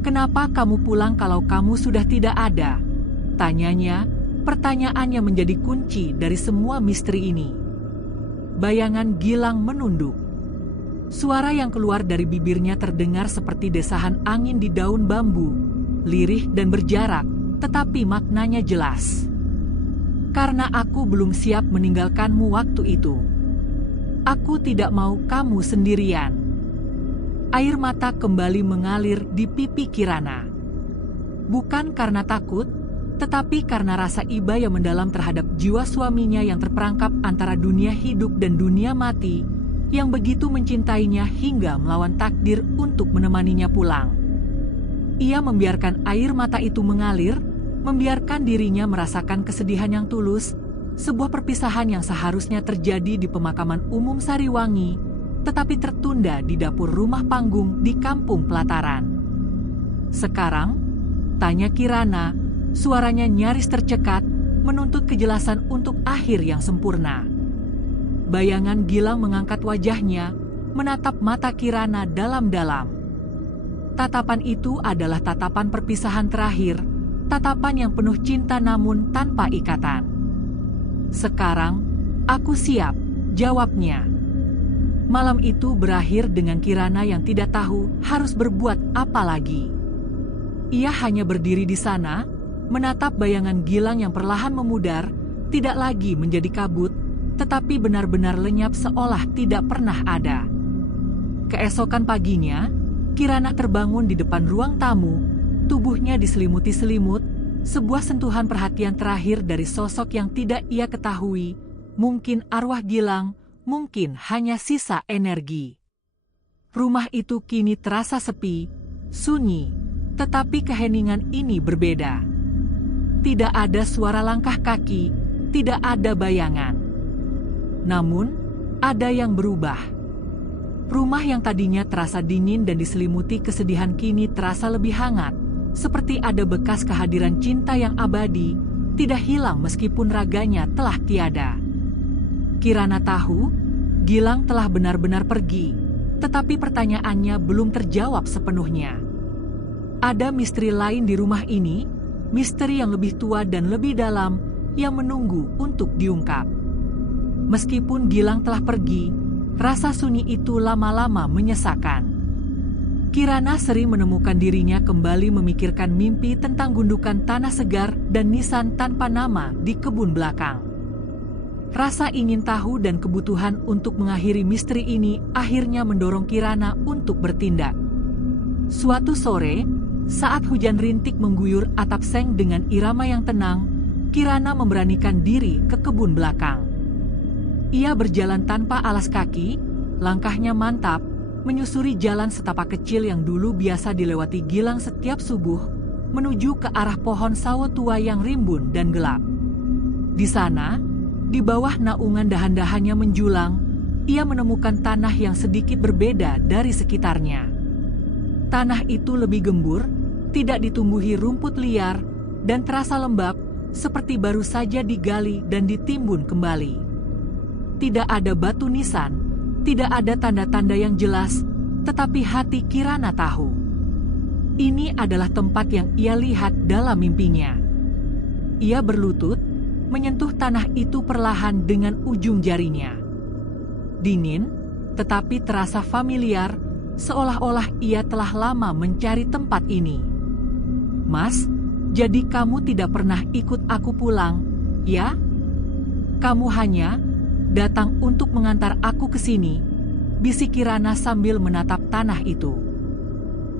"Kenapa kamu pulang kalau kamu sudah tidak ada?" tanyanya, pertanyaan yang menjadi kunci dari semua misteri ini. Bayangan Gilang menunduk. Suara yang keluar dari bibirnya terdengar seperti desahan angin di daun bambu, lirih dan berjarak, tetapi maknanya jelas. "Karena aku belum siap meninggalkanmu waktu itu. Aku tidak mau kamu sendirian." Air mata kembali mengalir di pipi Kirana. Bukan karena takut, tetapi karena rasa iba yang mendalam terhadap jiwa suaminya yang terperangkap antara dunia hidup dan dunia mati, yang begitu mencintainya hingga melawan takdir untuk menemaninya pulang. Ia membiarkan air mata itu mengalir, membiarkan dirinya merasakan kesedihan yang tulus, sebuah perpisahan yang seharusnya terjadi di pemakaman umum Sariwangi, tetapi tertunda di dapur rumah panggung di kampung pelataran. "Sekarang?" tanya Kirana, suaranya nyaris tercekat, menuntut kejelasan untuk akhir yang sempurna. Bayangan Gilang mengangkat wajahnya, menatap mata Kirana dalam-dalam. Tatapan itu adalah tatapan perpisahan terakhir, tatapan yang penuh cinta namun tanpa ikatan. "Sekarang, aku siap," jawabnya. Malam itu berakhir dengan Kirana yang tidak tahu harus berbuat apa lagi. Ia hanya berdiri di sana, menatap bayangan Gilang yang perlahan memudar, tidak lagi menjadi kabut, tetapi benar-benar lenyap seolah tidak pernah ada. Keesokan paginya, Kirana terbangun di depan ruang tamu, tubuhnya diselimuti selimut, Sebuah sentuhan perhatian terakhir dari sosok yang tidak ia ketahui, mungkin arwah Gilang, mungkin hanya sisa energi. Rumah itu kini terasa sepi, sunyi, tetapi keheningan ini berbeda. Tidak ada suara langkah kaki, tidak ada bayangan. Namun, ada yang berubah. Rumah yang tadinya terasa dingin dan diselimuti kesedihan kini terasa lebih hangat, seperti ada bekas kehadiran cinta yang abadi, tidak hilang meskipun raganya telah tiada. Kirana tahu, Gilang telah benar-benar pergi, tetapi pertanyaannya belum terjawab sepenuhnya. Ada misteri lain di rumah ini, misteri yang lebih tua dan lebih dalam, yang menunggu untuk diungkap. Meskipun Gilang telah pergi, rasa sunyi itu lama-lama menyesakan. Kirana sering menemukan dirinya kembali memikirkan mimpi tentang gundukan tanah segar dan nisan tanpa nama di kebun belakang. Rasa ingin tahu dan kebutuhan untuk mengakhiri misteri ini akhirnya mendorong Kirana untuk bertindak. Suatu sore, saat hujan rintik mengguyur atap seng dengan irama yang tenang, Kirana memberanikan diri ke kebun belakang. Ia berjalan tanpa alas kaki, langkahnya mantap, menyusuri jalan setapak kecil yang dulu biasa dilewati Gilang setiap subuh, menuju ke arah pohon sawo tua yang rimbun dan gelap. Di sana, di bawah naungan dahan-dahannya menjulang, ia menemukan tanah yang sedikit berbeda dari sekitarnya. Tanah itu lebih gembur, tidak ditumbuhi rumput liar, dan terasa lembab, seperti baru saja digali dan ditimbun kembali. Tidak ada batu nisan, tidak ada tanda-tanda yang jelas, tetapi hati Kirana tahu. Ini adalah tempat yang ia lihat dalam mimpinya. Ia berlutut, menyentuh tanah itu perlahan dengan ujung jarinya. Dingin, tetapi terasa familiar, seolah-olah ia telah lama mencari tempat ini. "Mas, jadi kamu tidak pernah ikut aku pulang, ya? Kamu hanya datang untuk mengantar aku ke sini," bisik Kirana sambil menatap tanah itu.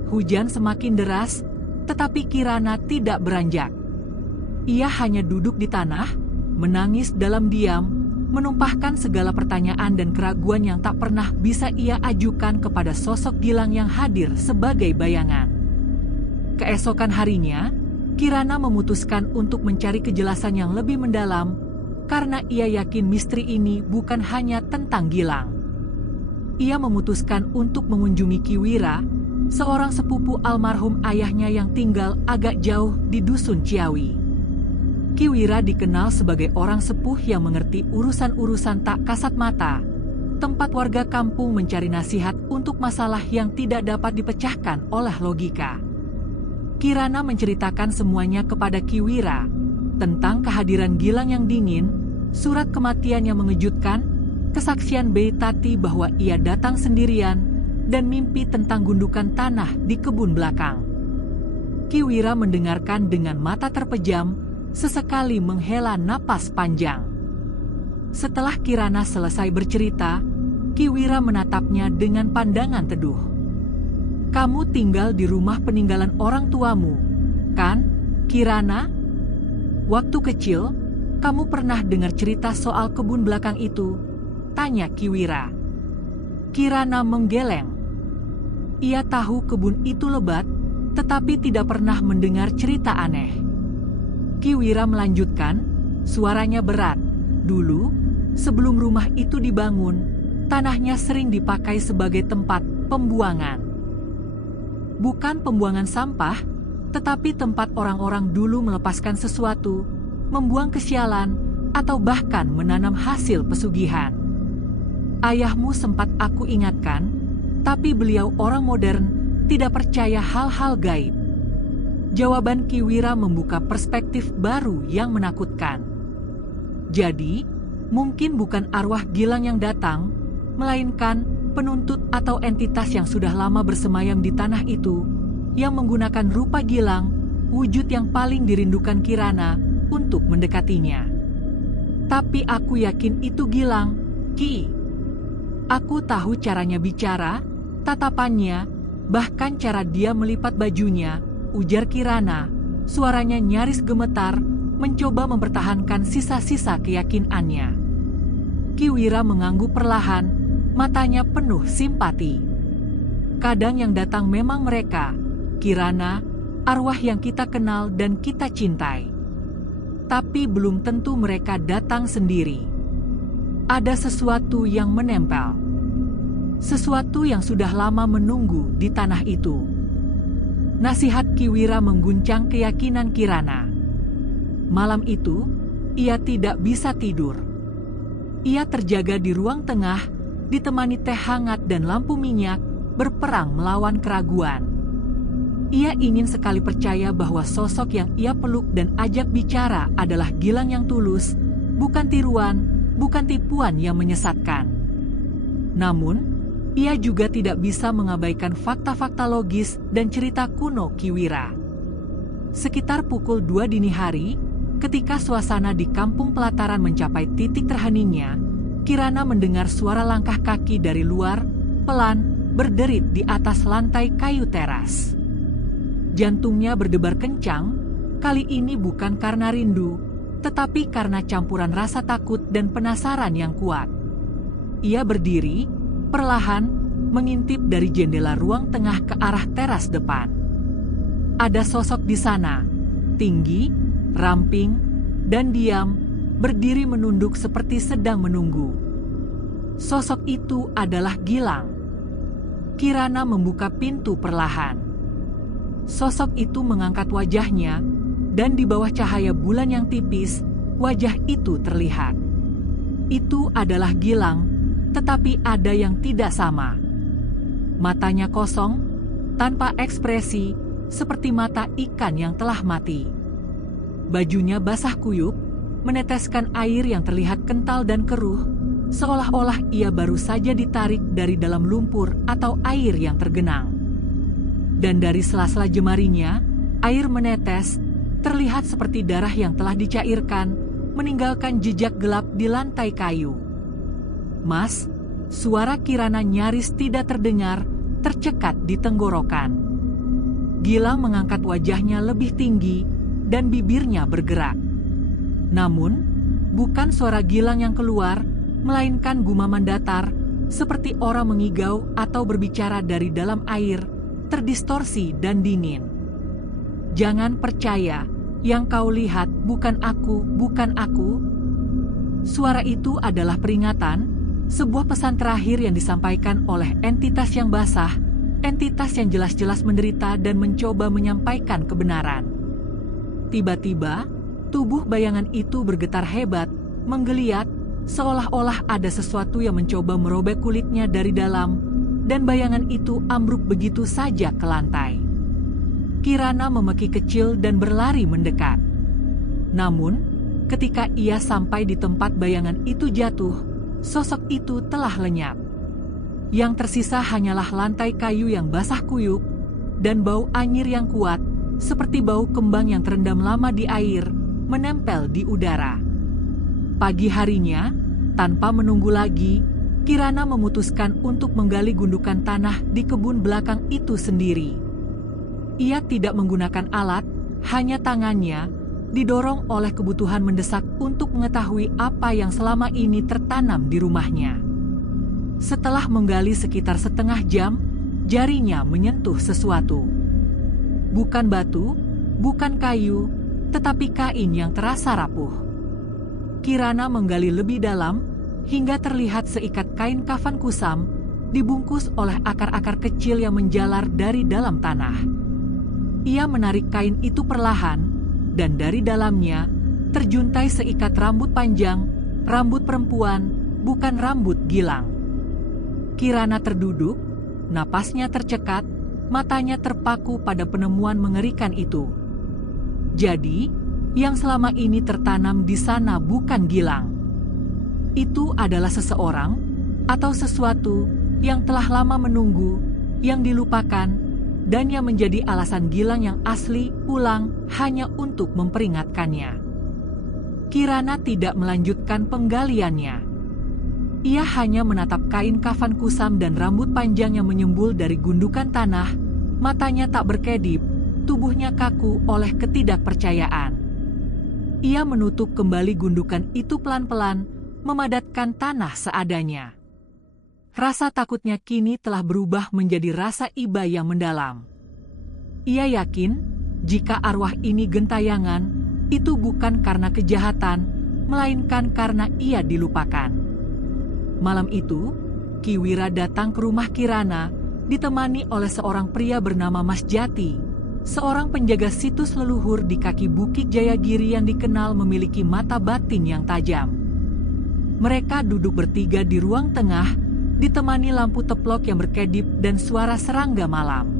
Hujan semakin deras, tetapi Kirana tidak beranjak. Ia hanya duduk di tanah, menangis dalam diam, menumpahkan segala pertanyaan dan keraguan yang tak pernah bisa ia ajukan kepada sosok Gilang yang hadir sebagai bayangan. Keesokan harinya, Kirana memutuskan untuk mencari kejelasan yang lebih mendalam, karena ia yakin misteri ini bukan hanya tentang Gilang. Ia memutuskan untuk mengunjungi Ki Wira, seorang sepupu almarhum ayahnya yang tinggal agak jauh di Dusun Ciawi. Ki Wira dikenal sebagai orang sepuh yang mengerti urusan-urusan tak kasat mata, tempat warga kampung mencari nasihat untuk masalah yang tidak dapat dipecahkan oleh logika. Kirana menceritakan semuanya kepada Ki Wira, tentang kehadiran Gilang yang dingin, surat kematian yang mengejutkan, kesaksian Bei Tati bahwa ia datang sendirian, dan mimpi tentang gundukan tanah di kebun belakang. Ki Wira mendengarkan dengan mata terpejam, sesekali menghela napas panjang. Setelah Kirana selesai bercerita, Ki Wira menatapnya dengan pandangan teduh. "Kamu tinggal di rumah peninggalan orang tuamu, kan, Kirana? Waktu kecil, kamu pernah dengar cerita soal kebun belakang itu?" tanya Ki Wira. Kirana menggeleng. Ia tahu kebun itu lebat, tetapi tidak pernah mendengar cerita aneh. Ki Wira melanjutkan, suaranya berat. "Dulu, sebelum rumah itu dibangun, tanahnya sering dipakai sebagai tempat pembuangan. Bukan pembuangan sampah, tetapi tempat orang-orang dulu melepaskan sesuatu, membuang kesialan, atau bahkan menanam hasil pesugihan. Ayahmu sempat aku ingatkan, tapi beliau orang modern, tidak percaya hal-hal gaib." Jawaban Ki Wira membuka perspektif baru yang menakutkan. Jadi, mungkin bukan arwah Gilang yang datang, melainkan penuntut atau entitas yang sudah lama bersemayam di tanah itu, yang menggunakan rupa Gilang, wujud yang paling dirindukan Kirana, untuk mendekatinya. "Tapi aku yakin itu Gilang, Ki. Aku tahu caranya bicara, tatapannya, bahkan cara dia melipat bajunya," ujar Kirana, Suaranya nyaris gemetar, mencoba mempertahankan sisa-sisa keyakinannya. Ki Wira mengangguk perlahan, matanya penuh simpati. Kadang yang datang memang mereka, Kirana, arwah yang kita kenal dan kita cintai. Tapi belum tentu mereka datang sendiri. Ada sesuatu yang menempel. Sesuatu yang sudah lama menunggu di tanah itu. Nasihat Ki Wira mengguncang keyakinan Kirana. Malam itu, ia tidak bisa tidur. Ia terjaga di ruang tengah, ditemani teh hangat dan lampu minyak, berperang melawan keraguan. Ia ingin sekali percaya bahwa sosok yang ia peluk dan ajak bicara adalah Gilang yang tulus, bukan tiruan, bukan tipuan yang menyesatkan. Namun, ia juga tidak bisa mengabaikan fakta-fakta logis dan cerita kuno Ki Wira. Sekitar pukul 2 dini hari, ketika suasana di kampung pelataran mencapai titik terheningnya, Kirana mendengar suara langkah kaki dari luar, pelan, berderit di atas lantai kayu teras. Jantungnya berdebar kencang, kali ini bukan karena rindu, tetapi karena campuran rasa takut dan penasaran yang kuat. Ia berdiri, perlahan, mengintip dari jendela ruang tengah ke arah teras depan. Ada sosok di sana, tinggi, ramping, dan diam, berdiri menunduk seperti sedang menunggu. Sosok itu adalah Gilang. Kirana membuka pintu perlahan. Sosok itu mengangkat wajahnya, dan di bawah cahaya bulan yang tipis, wajah itu terlihat. Itu adalah Gilang, tetapi ada yang tidak sama. Matanya kosong, tanpa ekspresi, seperti mata ikan yang telah mati. Bajunya basah kuyup, meneteskan air yang terlihat kental dan keruh, seolah-olah ia baru saja ditarik dari dalam lumpur atau air yang tergenang. Dan dari sela-sela jemarinya, air menetes, terlihat seperti darah yang telah dicairkan, meninggalkan jejak gelap di lantai kayu. "Mas," suara Kirana nyaris tidak terdengar, tercekat di tenggorokan. Gilang mengangkat wajahnya lebih tinggi dan bibirnya bergerak. Namun, bukan suara Gilang yang keluar, melainkan gumaman datar, seperti orang mengigau atau berbicara dari dalam air, terdistorsi dan dingin. "Jangan percaya, yang kau lihat bukan aku, bukan aku." Suara itu adalah peringatan, sebuah pesan terakhir yang disampaikan oleh entitas yang basah, entitas yang jelas-jelas menderita dan mencoba menyampaikan kebenaran. Tiba-tiba, tubuh bayangan itu bergetar hebat, menggeliat, seolah-olah ada sesuatu yang mencoba merobek kulitnya dari dalam, dan bayangan itu ambruk begitu saja ke lantai. Kirana memeki kecil dan berlari mendekat. Namun, ketika ia sampai di tempat bayangan itu jatuh, sosok itu telah lenyap. Yang tersisa hanyalah lantai kayu yang basah kuyup dan bau anyir yang kuat, seperti bau kembang yang terendam lama di air, menempel di udara. Pagi harinya, tanpa menunggu lagi, Kirana memutuskan untuk menggali gundukan tanah di kebun belakang itu sendiri. Ia tidak menggunakan alat, hanya tangannya, didorong oleh kebutuhan mendesak untuk mengetahui apa yang selama ini tertanam di rumahnya. Setelah menggali sekitar setengah jam, jarinya menyentuh sesuatu. Bukan batu, bukan kayu, tetapi kain yang terasa rapuh. Kirana menggali lebih dalam, hingga terlihat seikat kain kafan kusam, dibungkus oleh akar-akar kecil yang menjalar dari dalam tanah. Ia menarik kain itu perlahan, dan dari dalamnya terjuntai seikat rambut panjang, rambut perempuan, bukan rambut Gilang. Kirana terduduk, napasnya tercekat, matanya terpaku pada penemuan mengerikan itu. Jadi, yang selama ini tertanam di sana bukan Gilang. Itu adalah seseorang atau sesuatu yang telah lama menunggu, yang dilupakan, dan yang menjadi alasan Gilang yang asli pulang hanya untuk memperingatkannya. Kirana tidak melanjutkan penggaliannya. Ia hanya menatap kain kafan kusam dan rambut panjang yang menyembul dari gundukan tanah, matanya tak berkedip, tubuhnya kaku oleh ketidakpercayaan. Ia menutup kembali gundukan itu pelan-pelan, memadatkan tanah seadanya. Rasa takutnya kini telah berubah menjadi rasa iba yang mendalam. Ia yakin, jika arwah ini gentayangan, itu bukan karena kejahatan, melainkan karena ia dilupakan. Malam itu, Ki Wira datang ke rumah Kirana, ditemani oleh seorang pria bernama Mas Jati, seorang penjaga situs leluhur di kaki Bukit Jayagiri yang dikenal memiliki mata batin yang tajam. Mereka duduk bertiga di ruang tengah, ditemani lampu teplok yang berkedip dan suara serangga malam.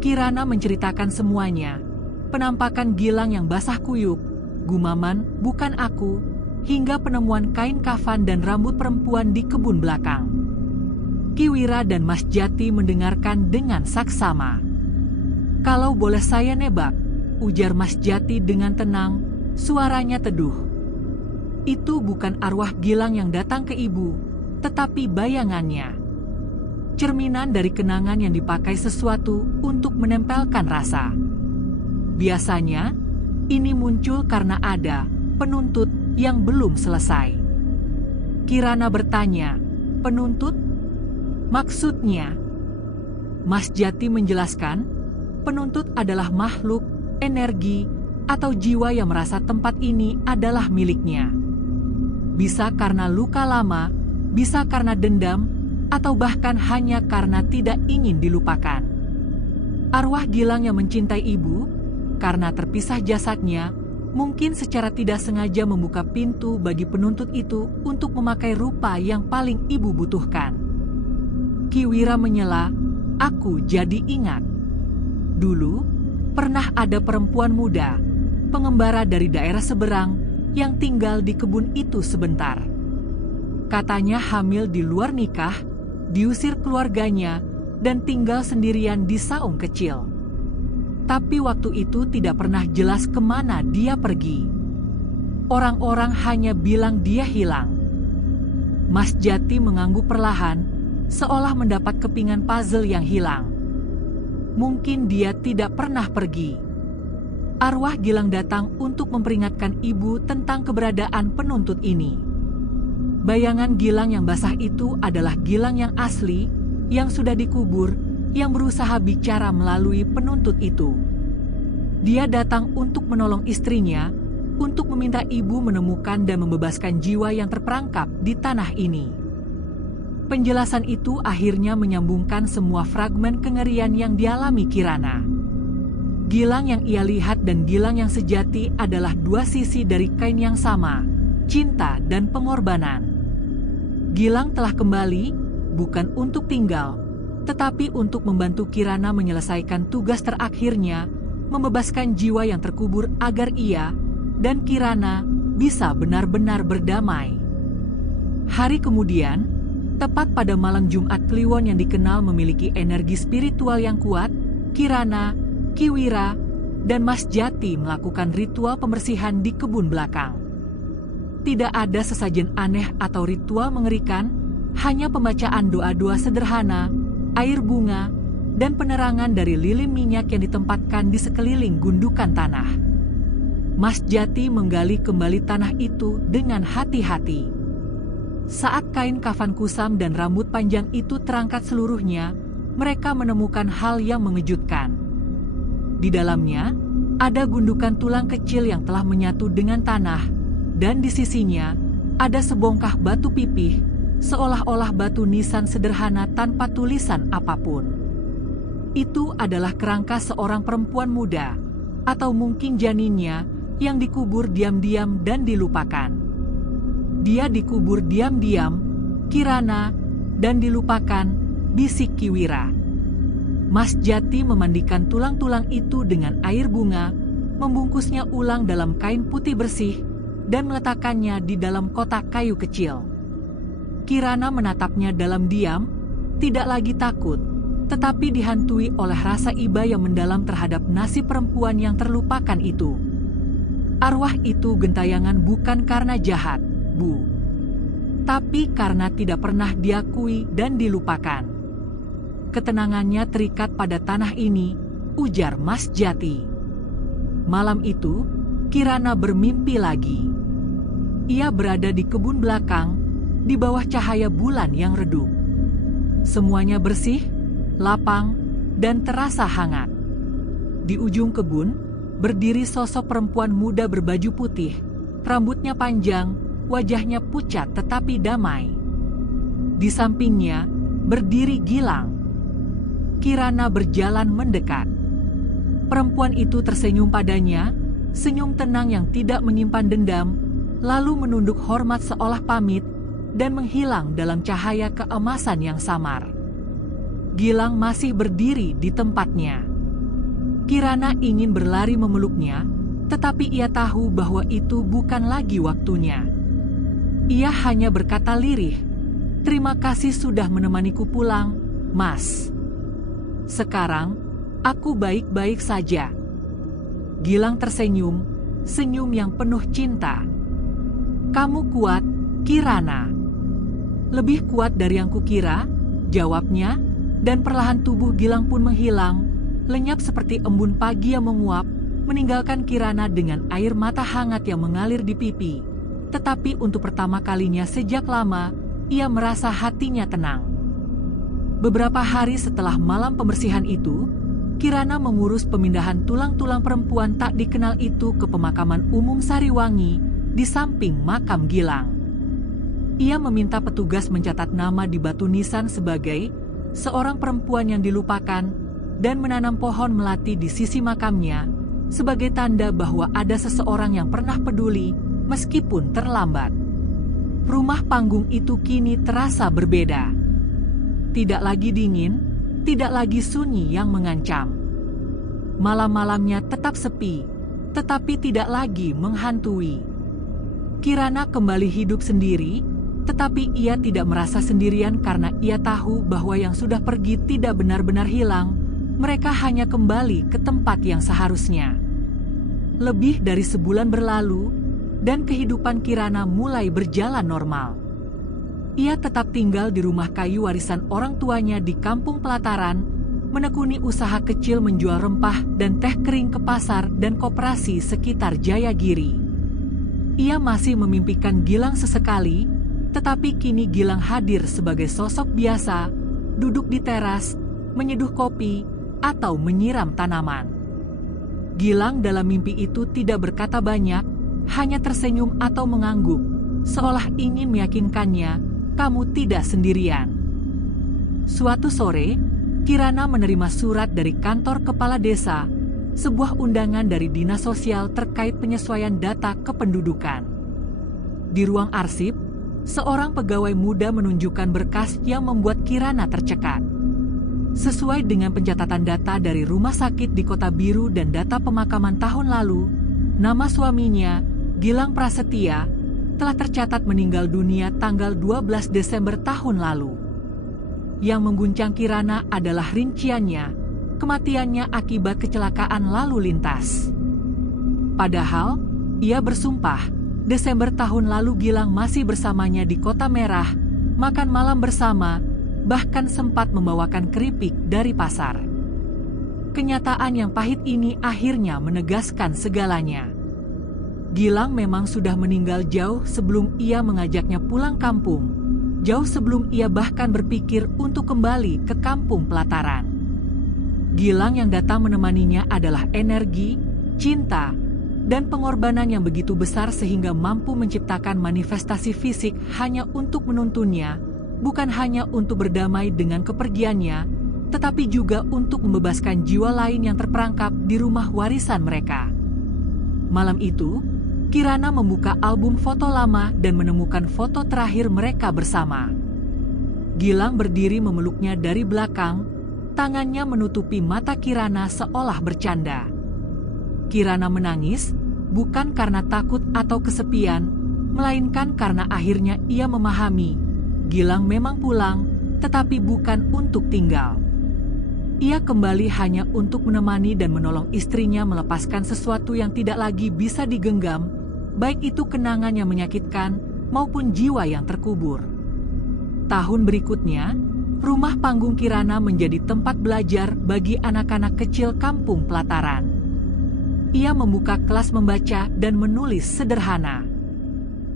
Kirana menceritakan semuanya, penampakan Gilang yang basah kuyup, gumaman, bukan aku, hingga penemuan kain kafan dan rambut perempuan di kebun belakang. Ki Wira dan Mas Jati mendengarkan dengan saksama. "Kalau boleh saya nebak," ujar Mas Jati dengan tenang, suaranya teduh. "Itu bukan arwah Gilang yang datang ke ibu, tetapi bayangannya. Cerminan dari kenangan yang dipakai sesuatu untuk menempelkan rasa. Biasanya, ini muncul karena ada penuntut yang belum selesai." Kirana bertanya, "Penuntut? Maksudnya?" Mas Jati menjelaskan, penuntut adalah makhluk, energi, atau jiwa yang merasa tempat ini adalah miliknya. Bisa karena luka lama, bisa karena dendam, atau bahkan hanya karena tidak ingin dilupakan. Arwah Gilang yang mencintai ibu, karena terpisah jasadnya, mungkin secara tidak sengaja membuka pintu bagi penuntut itu untuk memakai rupa yang paling ibu butuhkan. Ki Wira menyela, "Aku jadi ingat. Dulu, pernah ada perempuan muda, pengembara dari daerah seberang, yang tinggal di kebun itu sebentar. Katanya hamil di luar nikah, diusir keluarganya, dan tinggal sendirian di saung kecil. Tapi waktu itu tidak pernah jelas kemana dia pergi. Orang-orang hanya bilang dia hilang." Mas Jati mengangguk perlahan, seolah mendapat kepingan puzzle yang hilang. Mungkin dia tidak pernah pergi. Arwah Gilang datang untuk memperingatkan ibu tentang keberadaan penuntut ini. Bayangan Gilang yang basah itu adalah Gilang yang asli, yang sudah dikubur, yang berusaha bicara melalui penuntut itu. Dia datang untuk menolong istrinya, untuk meminta ibu menemukan dan membebaskan jiwa yang terperangkap di tanah ini. Penjelasan itu akhirnya menyambungkan semua fragmen kengerian yang dialami Kirana. Gilang yang ia lihat dan Gilang yang sejati adalah dua sisi dari kain yang sama, cinta dan pengorbanan. Gilang telah kembali, bukan untuk tinggal, tetapi untuk membantu Kirana menyelesaikan tugas terakhirnya, membebaskan jiwa yang terkubur agar ia dan Kirana bisa benar-benar berdamai. Hari kemudian, tepat pada malam Jumat Kliwon yang dikenal memiliki energi spiritual yang kuat, Kirana, Ki Wira, dan Mas Jati melakukan ritual pembersihan di kebun belakang. Tidak ada sesajen aneh atau ritual mengerikan, hanya pembacaan doa-doa sederhana, air bunga, dan penerangan dari lilin minyak yang ditempatkan di sekeliling gundukan tanah. Mas Jati menggali kembali tanah itu dengan hati-hati. Saat kain kafan kusam dan rambut panjang itu terangkat seluruhnya, mereka menemukan hal yang mengejutkan. Di dalamnya, ada gundukan tulang kecil yang telah menyatu dengan tanah, dan di sisinya, ada sebongkah batu pipih, seolah-olah batu nisan sederhana tanpa tulisan apapun. Itu adalah kerangka seorang perempuan muda, atau mungkin janinnya, yang dikubur diam-diam dan dilupakan. Dia dikubur diam-diam, Kirana, dan dilupakan, bisik Ki Wira. Mas Jati memandikan tulang-tulang itu dengan air bunga, membungkusnya ulang dalam kain putih bersih, dan meletakkannya di dalam kotak kayu kecil. Kirana menatapnya dalam diam, tidak lagi takut, tetapi dihantui oleh rasa iba yang mendalam terhadap nasib perempuan yang terlupakan itu. Arwah itu gentayangan bukan karena jahat, Bu, tapi karena tidak pernah diakui dan dilupakan. Ketenangannya terikat pada tanah ini, ujar Mas Jati. Malam itu, Kirana bermimpi lagi. Ia berada di kebun belakang, di bawah cahaya bulan yang redup. Semuanya bersih, lapang, dan terasa hangat. Di ujung kebun, berdiri sosok perempuan muda berbaju putih, rambutnya panjang, wajahnya pucat tetapi damai. Di sampingnya, berdiri Gilang. Kirana berjalan mendekat. Perempuan itu tersenyum padanya, senyum tenang yang tidak menyimpan dendam, lalu menunduk hormat seolah pamit, dan menghilang dalam cahaya keemasan yang samar. Gilang masih berdiri di tempatnya. Kirana ingin berlari memeluknya, tetapi ia tahu bahwa itu bukan lagi waktunya. Ia hanya berkata lirih, "Terima kasih sudah menemaniku pulang, Mas. Sekarang, aku baik-baik saja." Gilang tersenyum, senyum yang penuh cinta. "Kamu kuat, Kirana." "Lebih kuat dari yang kukira," jawabnya, dan perlahan tubuh Gilang pun menghilang, lenyap seperti embun pagi yang menguap, meninggalkan Kirana dengan air mata hangat yang mengalir di pipi. Tetapi untuk pertama kalinya sejak lama, ia merasa hatinya tenang. Beberapa hari setelah malam pembersihan itu, Kirana mengurus pemindahan tulang-tulang perempuan tak dikenal itu ke pemakaman umum Sariwangi di samping makam Gilang. Ia meminta petugas mencatat nama di batu nisan sebagai seorang perempuan yang dilupakan dan menanam pohon melati di sisi makamnya sebagai tanda bahwa ada seseorang yang pernah peduli meskipun terlambat. Rumah panggung itu kini terasa berbeda. Tidak lagi dingin, tidak lagi sunyi yang mengancam. Malam-malamnya tetap sepi, tetapi tidak lagi menghantui. Kirana kembali hidup sendiri, tetapi ia tidak merasa sendirian karena ia tahu bahwa yang sudah pergi tidak benar-benar hilang, mereka hanya kembali ke tempat yang seharusnya. Lebih dari sebulan berlalu, dan kehidupan Kirana mulai berjalan normal. Ia tetap tinggal di rumah kayu warisan orang tuanya di Kampung Pelataran, menekuni usaha kecil menjual rempah dan teh kering ke pasar dan koperasi sekitar Jayagiri. Ia masih memimpikan Gilang sesekali, tetapi kini Gilang hadir sebagai sosok biasa, duduk di teras, menyeduh kopi, atau menyiram tanaman. Gilang dalam mimpi itu tidak berkata banyak, hanya tersenyum atau mengangguk, seolah ingin meyakinkannya, kamu tidak sendirian. Suatu sore, Kirana menerima surat dari kantor kepala desa, sebuah undangan dari dinas sosial terkait penyesuaian data kependudukan. Di ruang arsip, seorang pegawai muda menunjukkan berkas yang membuat Kirana tercekat. Sesuai dengan pencatatan data dari rumah sakit di Kota Biru dan data pemakaman tahun lalu, nama suaminya, Gilang Prasetya, telah tercatat meninggal dunia tanggal 12 Desember tahun lalu. Yang mengguncang Kirana adalah rinciannya, kematiannya akibat kecelakaan lalu lintas. Padahal, ia bersumpah, Desember tahun lalu Gilang masih bersamanya di Kota Merah, makan malam bersama, bahkan sempat membawakan keripik dari pasar. Kenyataan yang pahit ini akhirnya menegaskan segalanya. Gilang memang sudah meninggal jauh sebelum ia mengajaknya pulang kampung, jauh sebelum ia bahkan berpikir untuk kembali ke Kampung Pelataran. Gilang yang datang menemaninya adalah energi, cinta, dan pengorbanan yang begitu besar sehingga mampu menciptakan manifestasi fisik hanya untuk menuntunnya, bukan hanya untuk berdamai dengan kepergiannya, tetapi juga untuk membebaskan jiwa lain yang terperangkap di rumah warisan mereka. Malam itu, Kirana membuka album foto lama dan menemukan foto terakhir mereka bersama. Gilang berdiri memeluknya dari belakang, tangannya menutupi mata Kirana seolah bercanda. Kirana menangis, bukan karena takut atau kesepian, melainkan karena akhirnya ia memahami, Gilang memang pulang, tetapi bukan untuk tinggal. Ia kembali hanya untuk menemani dan menolong istrinya melepaskan sesuatu yang tidak lagi bisa digenggam, baik itu kenangan yang menyakitkan maupun jiwa yang terkubur. Tahun berikutnya, Rumah panggung Kirana menjadi tempat belajar bagi anak-anak kecil kampung pelataran. Ia membuka kelas membaca dan menulis sederhana.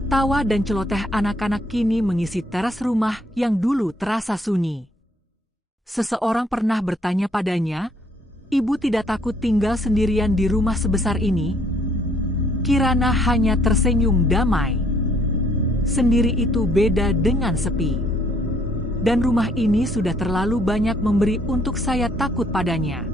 Tawa dan celoteh anak-anak kini mengisi teras rumah yang dulu terasa sunyi. Seseorang pernah bertanya padanya, "Ibu tidak takut tinggal sendirian di rumah sebesar ini?" Kirana hanya tersenyum damai. Sendiri itu beda dengan sepi. Dan rumah ini sudah terlalu banyak memberi untuk saya takut padanya.